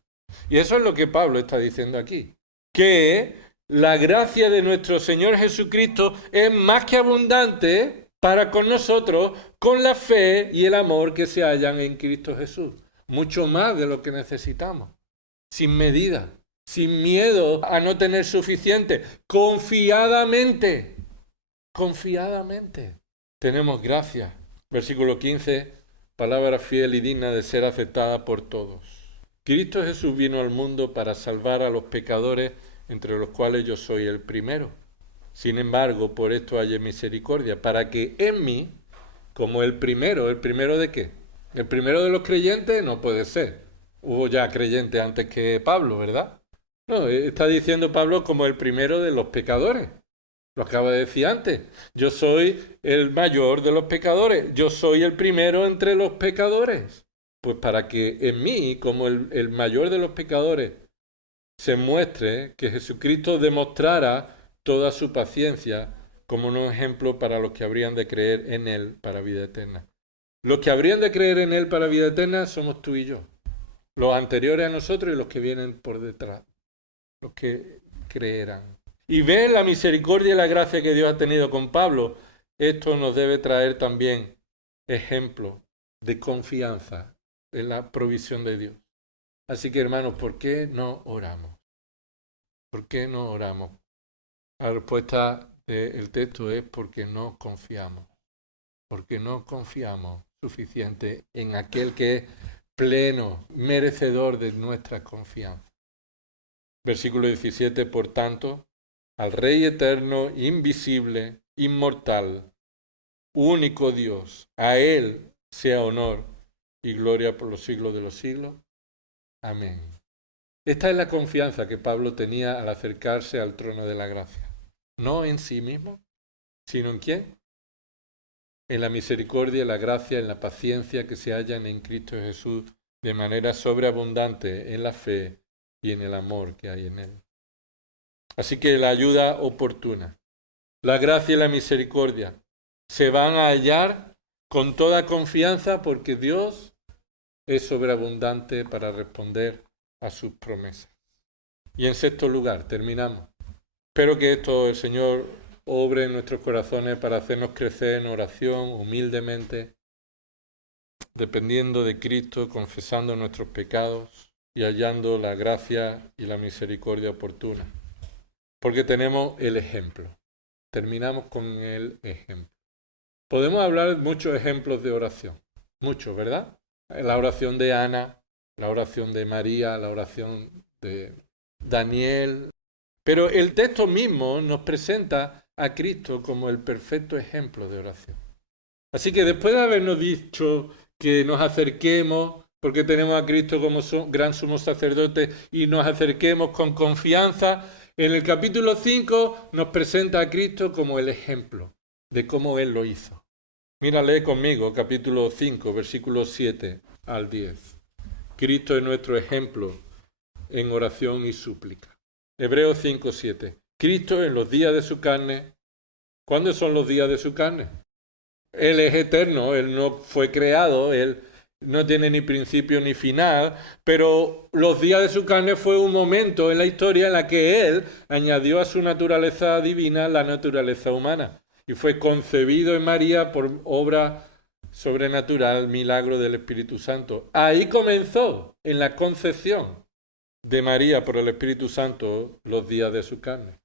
Y eso es lo que Pablo está diciendo aquí. Que la gracia de nuestro Señor Jesucristo es más que abundante para con nosotros, con la fe y el amor que se hallan en Cristo Jesús. Mucho más de lo que necesitamos. Sin medida, sin miedo a no tener suficiente, confiadamente. Confiadamente. Tenemos gracia. Versículo 15, palabra fiel y digna de ser aceptada por todos. Cristo Jesús vino al mundo para salvar a los pecadores, entre los cuales yo soy el primero. Sin embargo, por esto hallé misericordia, para que en mí, como ¿el primero de qué? ¿El primero de los creyentes? No puede ser. Hubo ya creyentes antes que Pablo, ¿verdad? No, está diciendo Pablo como el primero de los pecadores. Lo acaba de decir antes. Yo soy el mayor de los pecadores. Yo soy el primero entre los pecadores. Pues para que en mí, como el mayor de los pecadores, se muestre que Jesucristo demostrara toda su paciencia como un ejemplo para los que habrían de creer en Él para vida eterna. Los que habrían de creer en Él para vida eterna somos tú y yo. Los anteriores a nosotros y los que vienen por detrás. Los que creerán. Y ver la misericordia y la gracia que Dios ha tenido con Pablo, esto nos debe traer también ejemplo de confianza en la provisión de Dios. Así que hermanos, ¿por qué no oramos? ¿Por qué no oramos? La respuesta del texto es porque no confiamos. Porque no confiamos suficiente en aquel que es pleno, merecedor de nuestra confianza. Versículo 17, por tanto, al Rey eterno, invisible, inmortal, único Dios, a Él sea honor y gloria por los siglos de los siglos. Amén. Esta es la confianza que Pablo tenía al acercarse al trono de la gracia. No en sí mismo, sino en ¿quién? En la misericordia, la gracia, en la paciencia que se hallan en Cristo Jesús de manera sobreabundante en la fe y en el amor que hay en Él. Así que la ayuda oportuna, la gracia y la misericordia se van a hallar con toda confianza porque Dios es sobreabundante para responder a sus promesas. Y en sexto lugar, terminamos. Espero que esto el Señor obre en nuestros corazones para hacernos crecer en oración humildemente dependiendo de Cristo, confesando nuestros pecados y hallando la gracia y la misericordia oportuna. Porque tenemos el ejemplo. Terminamos con el ejemplo. Podemos hablar de muchos ejemplos de oración. Muchos, ¿verdad? La oración de Ana, la oración de María, la oración de Daniel. Pero el texto mismo nos presenta a Cristo como el perfecto ejemplo de oración. Así que después de habernos dicho que nos acerquemos, porque tenemos a Cristo como gran sumo sacerdote, y nos acerquemos con confianza, en el capítulo 5 nos presenta a Cristo como el ejemplo de cómo Él lo hizo. Mira, lee conmigo capítulo 5, versículos 7 al 10. Cristo es nuestro ejemplo en oración y súplica. Hebreos 5, 7. Cristo en los días de su carne. ¿Cuándo son los días de su carne? Él es eterno, Él no fue creado, Él no tiene ni principio ni final, pero los días de su carne fue un momento en la historia en la que Él añadió a su naturaleza divina la naturaleza humana y fue concebido en María por obra sobrenatural, milagro del Espíritu Santo. Ahí comenzó, en la concepción de María por el Espíritu Santo, los días de su carne.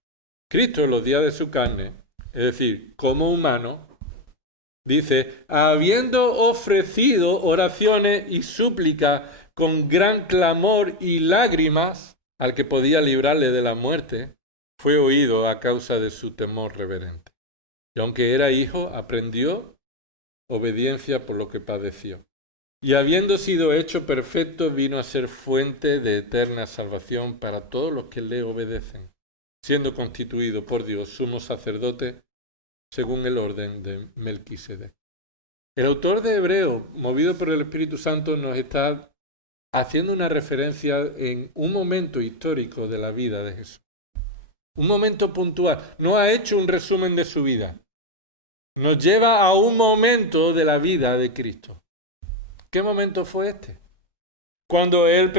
Cristo en los días de su carne, es decir, como humano, dice, habiendo ofrecido oraciones y súplicas con gran clamor y lágrimas al que podía librarle de la muerte, fue oído a causa de su temor reverente. Y aunque era hijo, aprendió obediencia por lo que padeció. Y habiendo sido hecho perfecto, vino a ser fuente de eterna salvación para todos los que le obedecen, siendo constituido por Dios sumo sacerdote según el orden de Melquisedec. El autor de Hebreos, movido por el Espíritu Santo, nos está haciendo una referencia en un momento histórico de la vida de Jesús. Un momento puntual. No ha hecho un resumen de su vida. Nos lleva a un momento de la vida de Cristo. ¿Qué momento fue este? Cuando Él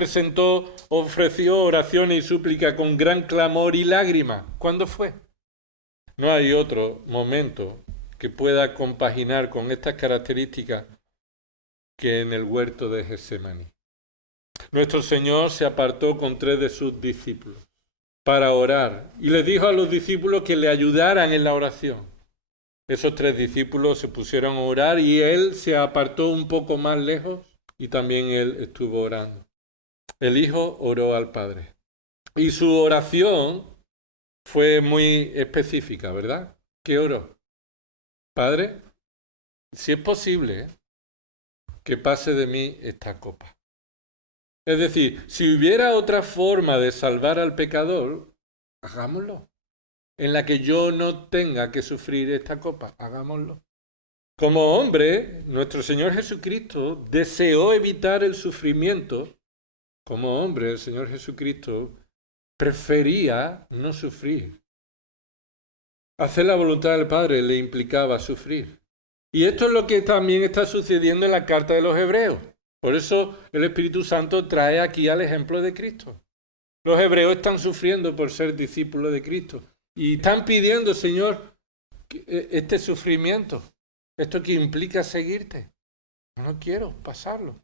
ofreció oraciones y súplica con gran clamor y lágrimas. ¿Cuándo fue? No hay otro momento que pueda compaginar con estas características que en el huerto de Getsemaní. Nuestro Señor se apartó con 3 de sus discípulos para orar y les dijo a los discípulos que le ayudaran en la oración. Esos 3 discípulos se pusieron a orar y Él se apartó un poco más lejos y también Él estuvo orando. El Hijo oró al Padre y su oración fue muy específica, ¿verdad? ¿Qué oró? Padre, si es posible, que pase de mí esta copa. Es decir, si hubiera otra forma de salvar al pecador, hagámoslo. En la que yo no tenga que sufrir esta copa, hagámoslo. Como hombre, nuestro Señor Jesucristo deseó evitar el sufrimiento. Como hombre, el Señor Jesucristo prefería no sufrir. Hacer la voluntad del Padre le implicaba sufrir. Y esto es lo que también está sucediendo en la carta de los Hebreos. Por eso el Espíritu Santo trae aquí al ejemplo de Cristo. Los hebreos están sufriendo por ser discípulos de Cristo. Y están pidiendo, Señor, este sufrimiento, esto que implica seguirte. No quiero pasarlo.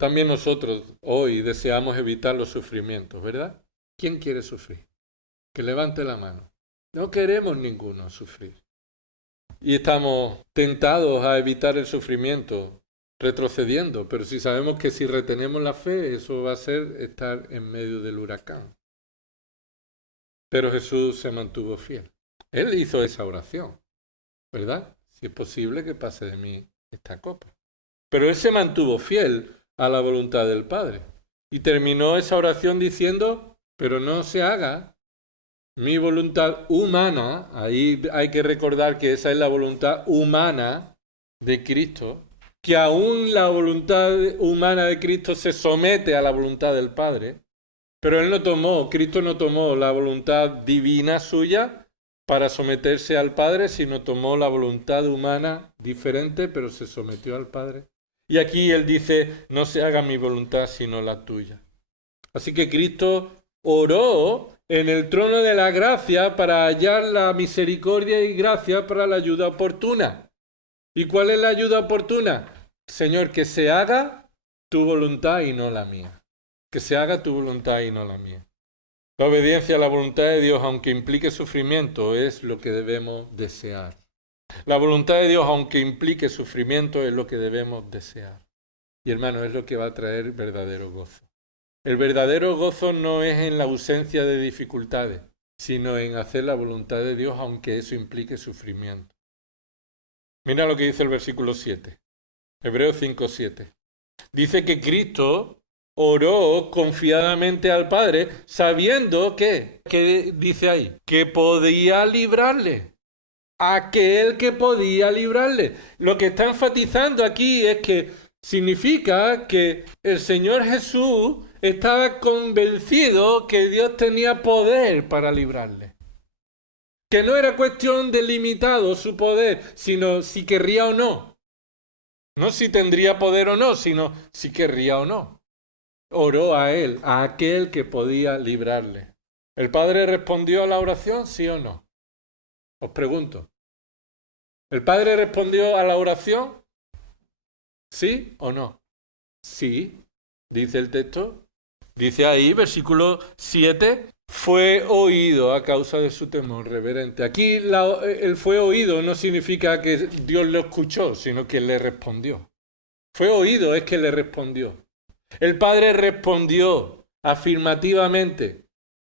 También nosotros hoy deseamos evitar los sufrimientos, ¿verdad? ¿Quién quiere sufrir? Que levante la mano. No queremos ninguno sufrir. Y estamos tentados a evitar el sufrimiento, retrocediendo. Pero si sabemos que si retenemos la fe, eso va a ser estar en medio del huracán. Pero Jesús se mantuvo fiel. Él hizo esa oración, ¿verdad? Si es posible que pase de mí esta copa. Pero Él se mantuvo fiel a la voluntad del Padre. Y terminó esa oración diciendo, pero no se haga mi voluntad humana. Ahí hay que recordar que esa es la voluntad humana de Cristo, que aún la voluntad humana de Cristo se somete a la voluntad del Padre. Pero Cristo no tomó la voluntad divina suya para someterse al Padre, sino tomó la voluntad humana diferente, pero se sometió al Padre. Y aquí Él dice, no se haga mi voluntad, sino la tuya. Así que Cristo oró en el trono de la gracia para hallar la misericordia y gracia para la ayuda oportuna. ¿Y cuál es la ayuda oportuna? Señor, que se haga tu voluntad y no la mía. Que se haga tu voluntad y no la mía. La obediencia a la voluntad de Dios, aunque implique sufrimiento, es lo que debemos desear. La voluntad de Dios, aunque implique sufrimiento, es lo que debemos desear. Y hermano, es lo que va a traer verdadero gozo. El verdadero gozo no es en la ausencia de dificultades, sino en hacer la voluntad de Dios, aunque eso implique sufrimiento. Mira lo que dice el versículo 7, Hebreos 5:7. Dice que Cristo oró confiadamente al Padre, sabiendo que, ¿qué dice ahí? Que podía librarle. Aquel que podía librarle. Lo que está enfatizando aquí es que significa que el Señor Jesús estaba convencido que Dios tenía poder para librarle. Que no era cuestión de limitado su poder, sino si querría o no. No si tendría poder o no, sino si querría o no. Oró a él, a aquel que podía librarle. ¿El Padre respondió a la oración, sí o no? Os pregunto. ¿El Padre respondió a la oración? ¿Sí o no? Sí, dice el texto. Dice ahí, versículo 7, fue oído a causa de su temor reverente. Aquí el fue oído no significa que Dios lo escuchó, sino que le respondió. Fue oído es que le respondió. El Padre respondió afirmativamente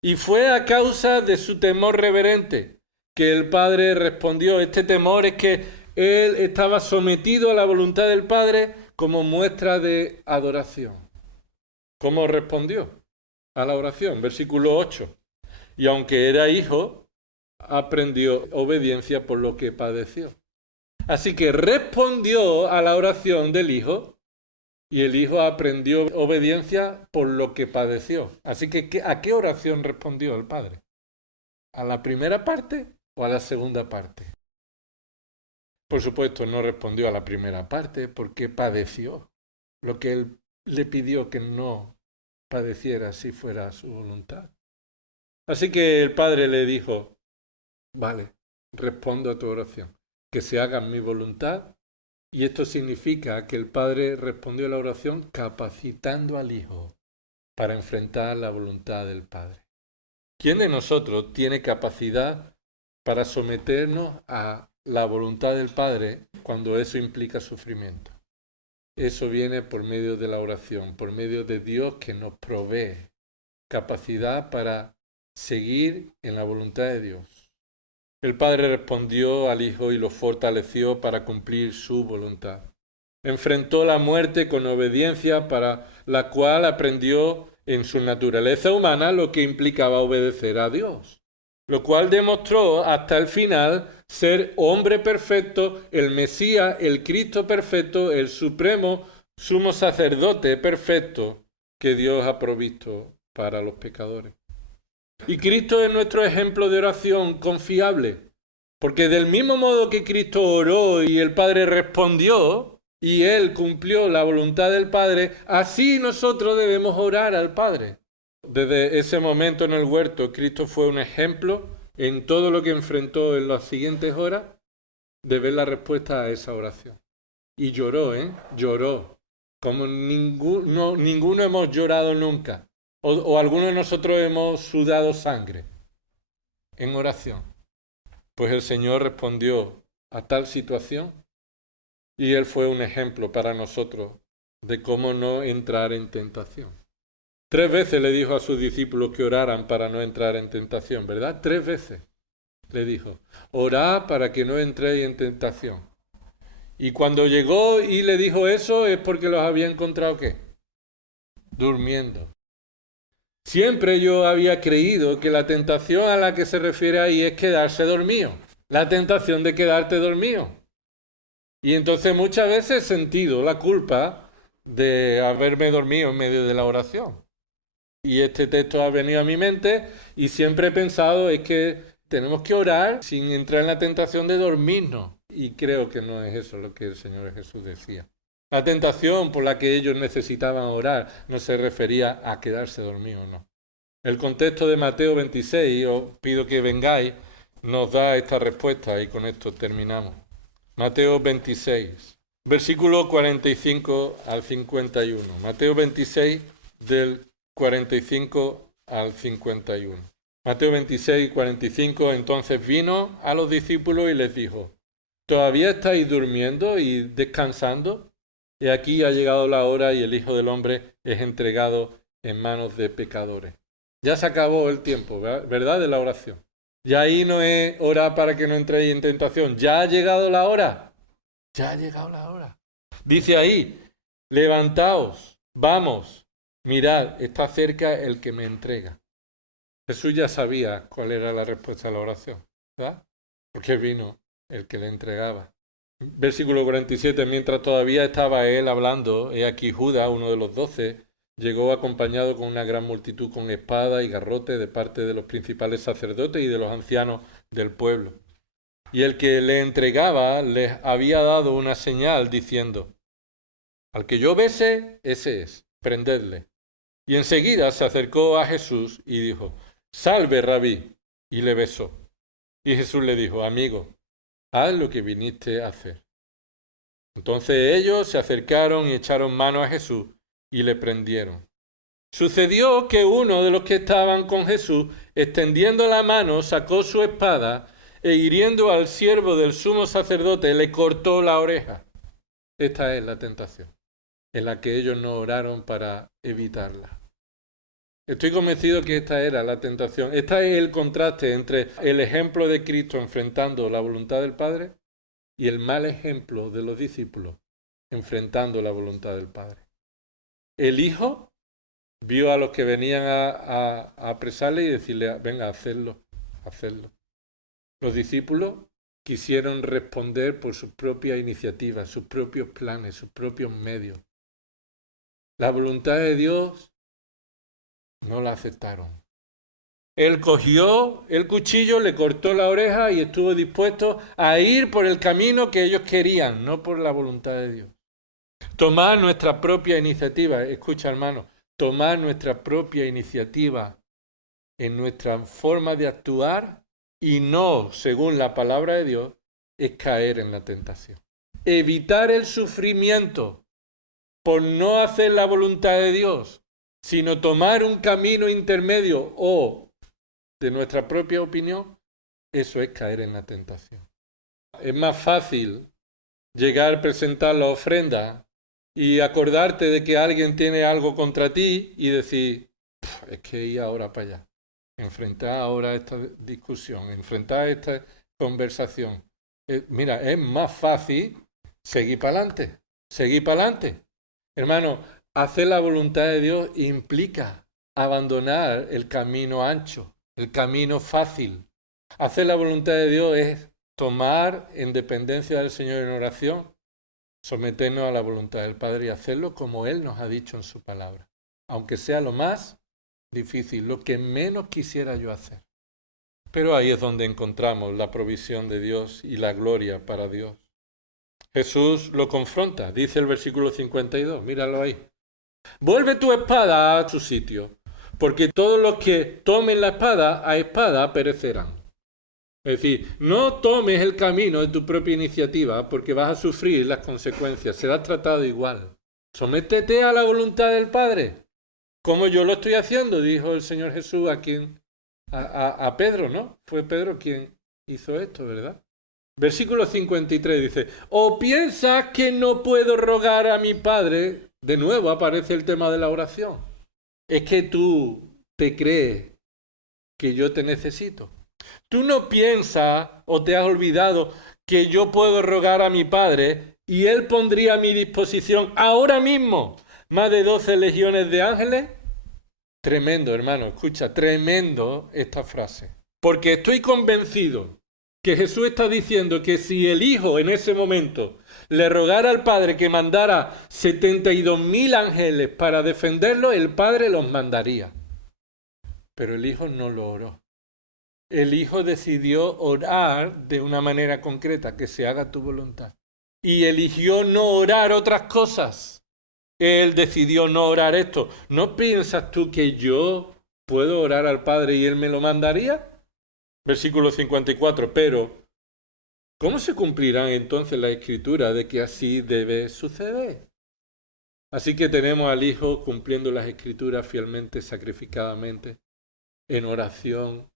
y fue a causa de su temor reverente que el Padre respondió. Este temor es que él estaba sometido a la voluntad del Padre como muestra de adoración. ¿Cómo respondió a la oración? Versículo 8. Y aunque era hijo, aprendió obediencia por lo que padeció. Así que respondió a la oración del hijo y el hijo aprendió obediencia por lo que padeció. Así que ¿a qué oración respondió el Padre? ¿A la primera parte o a la segunda parte? Por supuesto, no respondió a la primera parte porque padeció lo que él le pidió que no padeciera si fuera su voluntad. Así que el Padre le dijo, vale, respondo a tu oración, que se haga mi voluntad. Y esto significa que el Padre respondió a la oración capacitando al Hijo para enfrentar la voluntad del Padre. ¿Quién de nosotros tiene capacidad para someternos a la voluntad del Padre cuando eso implica sufrimiento? Eso viene por medio de la oración, por medio de Dios que nos provee capacidad para seguir en la voluntad de Dios. El Padre respondió al Hijo y lo fortaleció para cumplir su voluntad. Enfrentó la muerte con obediencia para la cual aprendió en su naturaleza humana lo que implicaba obedecer a Dios, lo cual demostró hasta el final ser hombre perfecto, el Mesías, el Cristo perfecto, el supremo sumo sacerdote perfecto que Dios ha provisto para los pecadores. Y Cristo es nuestro ejemplo de oración confiable, porque del mismo modo que Cristo oró y el Padre respondió, y Él cumplió la voluntad del Padre, así nosotros debemos orar al Padre. Desde ese momento en el huerto, Cristo fue un ejemplo en todo lo que enfrentó en las siguientes horas de ver la respuesta a esa oración. Y lloró, lloró, como ninguno hemos llorado nunca. O algunos de nosotros hemos sudado sangre en oración. Pues el Señor respondió a tal situación y Él fue un ejemplo para nosotros de cómo no entrar en tentación. 3 veces le dijo a sus discípulos que oraran para no entrar en tentación, ¿verdad? 3 veces le dijo, orad para que no entréis en tentación. Y cuando llegó y le dijo eso es porque los había encontrado, ¿qué? Durmiendo. Siempre yo había creído que la tentación a la que se refiere ahí es quedarse dormido. La tentación de quedarte dormido. Y entonces muchas veces he sentido la culpa de haberme dormido en medio de la oración. Y este texto ha venido a mi mente y siempre he pensado es que tenemos que orar sin entrar en la tentación de dormirnos. Y creo que no es eso lo que el Señor Jesús decía. La tentación por la que ellos necesitaban orar no se refería a quedarse dormidos, no. El contexto de Mateo 26, os pido que vengáis, nos da esta respuesta y con esto terminamos. Mateo 26. Versículo 45 al 51. Mateo 26, del 45 al 51. Mateo 26, 45. Entonces vino a los discípulos y les dijo: ¿Todavía estáis durmiendo y descansando? Y aquí ha llegado la hora y el Hijo del Hombre es entregado en manos de pecadores. Ya se acabó el tiempo, ¿verdad? De la oración. Ya ahí no es orar para que no entréis en tentación. Ya ha llegado la hora. Ya ha llegado la hora. Dice ahí: levantaos, vamos, mirad, está cerca el que me entrega. Jesús ya sabía cuál era la respuesta a la oración, ¿verdad? Porque vino el que le entregaba. Versículo 47, mientras todavía estaba él hablando, he aquí Judas, uno de los 12, llegó acompañado con una gran multitud con espada y garrote de parte de los principales sacerdotes y de los ancianos del pueblo. Y el que le entregaba les había dado una señal diciendo: al que yo bese, ese es, prendedle. Y enseguida se acercó a Jesús y dijo: salve, Rabí, y le besó. Y Jesús le dijo: amigo, haz lo que viniste a hacer. Entonces ellos se acercaron y echaron mano a Jesús y le prendieron. Sucedió que uno de los que estaban con Jesús, extendiendo la mano, sacó su espada e hiriendo al siervo del sumo sacerdote, le cortó la oreja. Esta es la tentación, en la que ellos no oraron para evitarla. Estoy convencido que esta era la tentación. Este es el contraste entre el ejemplo de Cristo enfrentando la voluntad del Padre y el mal ejemplo de los discípulos enfrentando la voluntad del Padre. El Hijo vio a los que venían a apresarle y decirle: venga, hacedlo. Los discípulos quisieron responder por sus propias iniciativas, sus propios planes, sus propios medios. La voluntad de Dios no la aceptaron. Él cogió el cuchillo, le cortó la oreja y estuvo dispuesto a ir por el camino que ellos querían, no por la voluntad de Dios. Tomar nuestra propia iniciativa, escucha hermano, tomar nuestra propia iniciativa en nuestra forma de actuar y no según la palabra de Dios es caer en la tentación. Evitar el sufrimiento por no hacer la voluntad de Dios, sino tomar un camino intermedio o de nuestra propia opinión, eso es caer en la tentación. Es más fácil llegar a presentar la ofrenda y acordarte de que alguien tiene algo contra ti y decir: es que ir ahora para allá, enfrentar ahora esta discusión, enfrentar esta conversación. Mira, es más fácil seguir para adelante. Hermano, hacer la voluntad de Dios implica abandonar el camino ancho, el camino fácil. Hacer la voluntad de Dios es tomar en dependencia del Señor en oración, someternos a la voluntad del Padre y hacerlo como Él nos ha dicho en su palabra. Aunque sea lo más difícil, lo que menos quisiera yo hacer. Pero ahí es donde encontramos la provisión de Dios y la gloria para Dios. Jesús lo confronta, dice el versículo 52, míralo ahí. Vuelve tu espada a su sitio, porque todos los que tomen la espada a espada perecerán. Es decir, no tomes el camino de tu propia iniciativa porque vas a sufrir las consecuencias, serás tratado igual. Sométete a la voluntad del Padre, como yo lo estoy haciendo, dijo el Señor Jesús a Pedro, ¿no? Fue Pedro quien hizo esto, ¿verdad? Versículo 53 dice: ¿o piensas que no puedo rogar a mi Padre? De nuevo aparece el tema de la oración. Es que tú te crees que yo te necesito. Tú no piensas o te has olvidado que yo puedo rogar a mi Padre y Él pondría a mi disposición ahora mismo más de 12 legiones de ángeles. Tremendo, hermano, escucha, tremendo esta frase. Porque estoy convencido que Jesús está diciendo que si el Hijo en ese momento le rogara al Padre que mandara 72.000 ángeles para defenderlo, el Padre los mandaría. Pero el Hijo no lo oró. El Hijo decidió orar de una manera concreta, que se haga tu voluntad. Y eligió no orar otras cosas. Él decidió no orar esto. ¿No piensas tú que yo puedo orar al Padre y Él me lo mandaría? Versículo 54, pero ¿Cómo se cumplirán entonces las escrituras de que así debe suceder? Así que tenemos al Hijo cumpliendo las escrituras fielmente, sacrificadamente, en oración,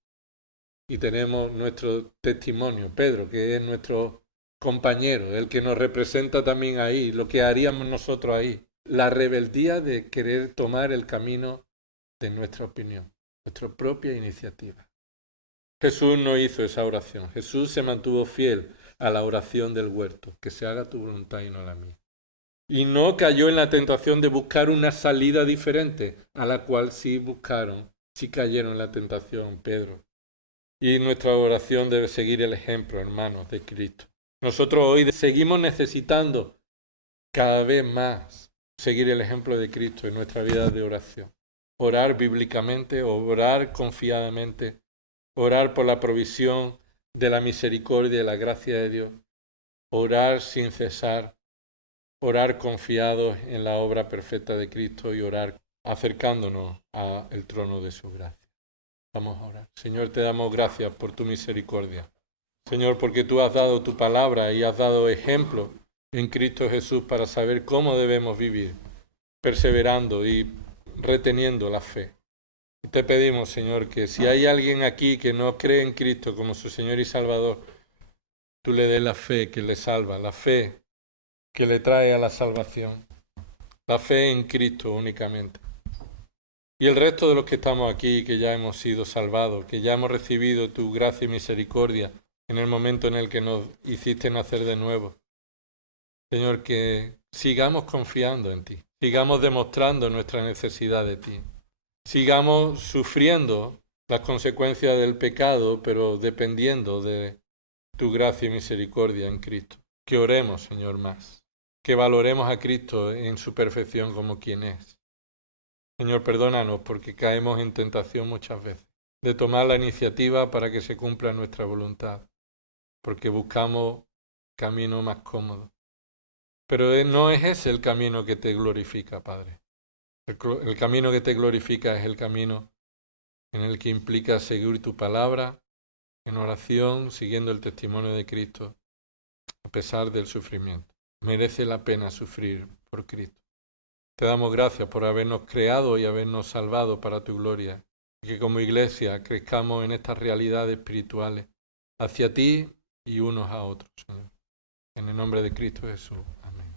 y tenemos nuestro testimonio, Pedro, que es nuestro compañero, el que nos representa también ahí, lo que haríamos nosotros ahí, la rebeldía de querer tomar el camino de nuestra opinión, nuestra propia iniciativa. Jesús no hizo esa oración, Jesús se mantuvo fiel a la oración del huerto, que se haga tu voluntad y no la mía. Y no cayó en la tentación de buscar una salida diferente, a la cual sí cayeron en la tentación Pedro. Y nuestra oración debe seguir el ejemplo, hermanos, de Cristo. Nosotros hoy seguimos necesitando cada vez más seguir el ejemplo de Cristo en nuestra vida de oración. Orar bíblicamente, orar confiadamente, orar por la provisión de la misericordia y la gracia de Dios, orar sin cesar, orar confiados en la obra perfecta de Cristo y orar acercándonos al trono de su gracia. Vamos a orar. Señor, te damos gracias por tu misericordia. Señor, porque tú has dado tu palabra y has dado ejemplo en Cristo Jesús para saber cómo debemos vivir, perseverando y reteniendo la fe. Y te pedimos, Señor, que si hay alguien aquí que no cree en Cristo como su Señor y Salvador, tú le des la fe que le salva, la fe que le trae a la salvación, la fe en Cristo únicamente. Y el resto de los que estamos aquí, que ya hemos sido salvados, que ya hemos recibido tu gracia y misericordia en el momento en el que nos hiciste nacer de nuevo. Señor, que sigamos confiando en ti, sigamos demostrando nuestra necesidad de ti, sigamos sufriendo las consecuencias del pecado, pero dependiendo de tu gracia y misericordia en Cristo. Que oremos, Señor, más, que valoremos a Cristo en su perfección como quien es. Señor, perdónanos porque caemos en tentación muchas veces de tomar la iniciativa para que se cumpla nuestra voluntad, porque buscamos camino más cómodo. Pero no es ese el camino que te glorifica, Padre. El camino que te glorifica es el camino en el que implica seguir tu palabra en oración, siguiendo el testimonio de Cristo, a pesar del sufrimiento. Merece la pena sufrir por Cristo. Te damos gracias por habernos creado y habernos salvado para tu gloria, y que como iglesia crezcamos en estas realidades espirituales hacia ti y unos a otros, Señor. En el nombre de Cristo Jesús. Amén.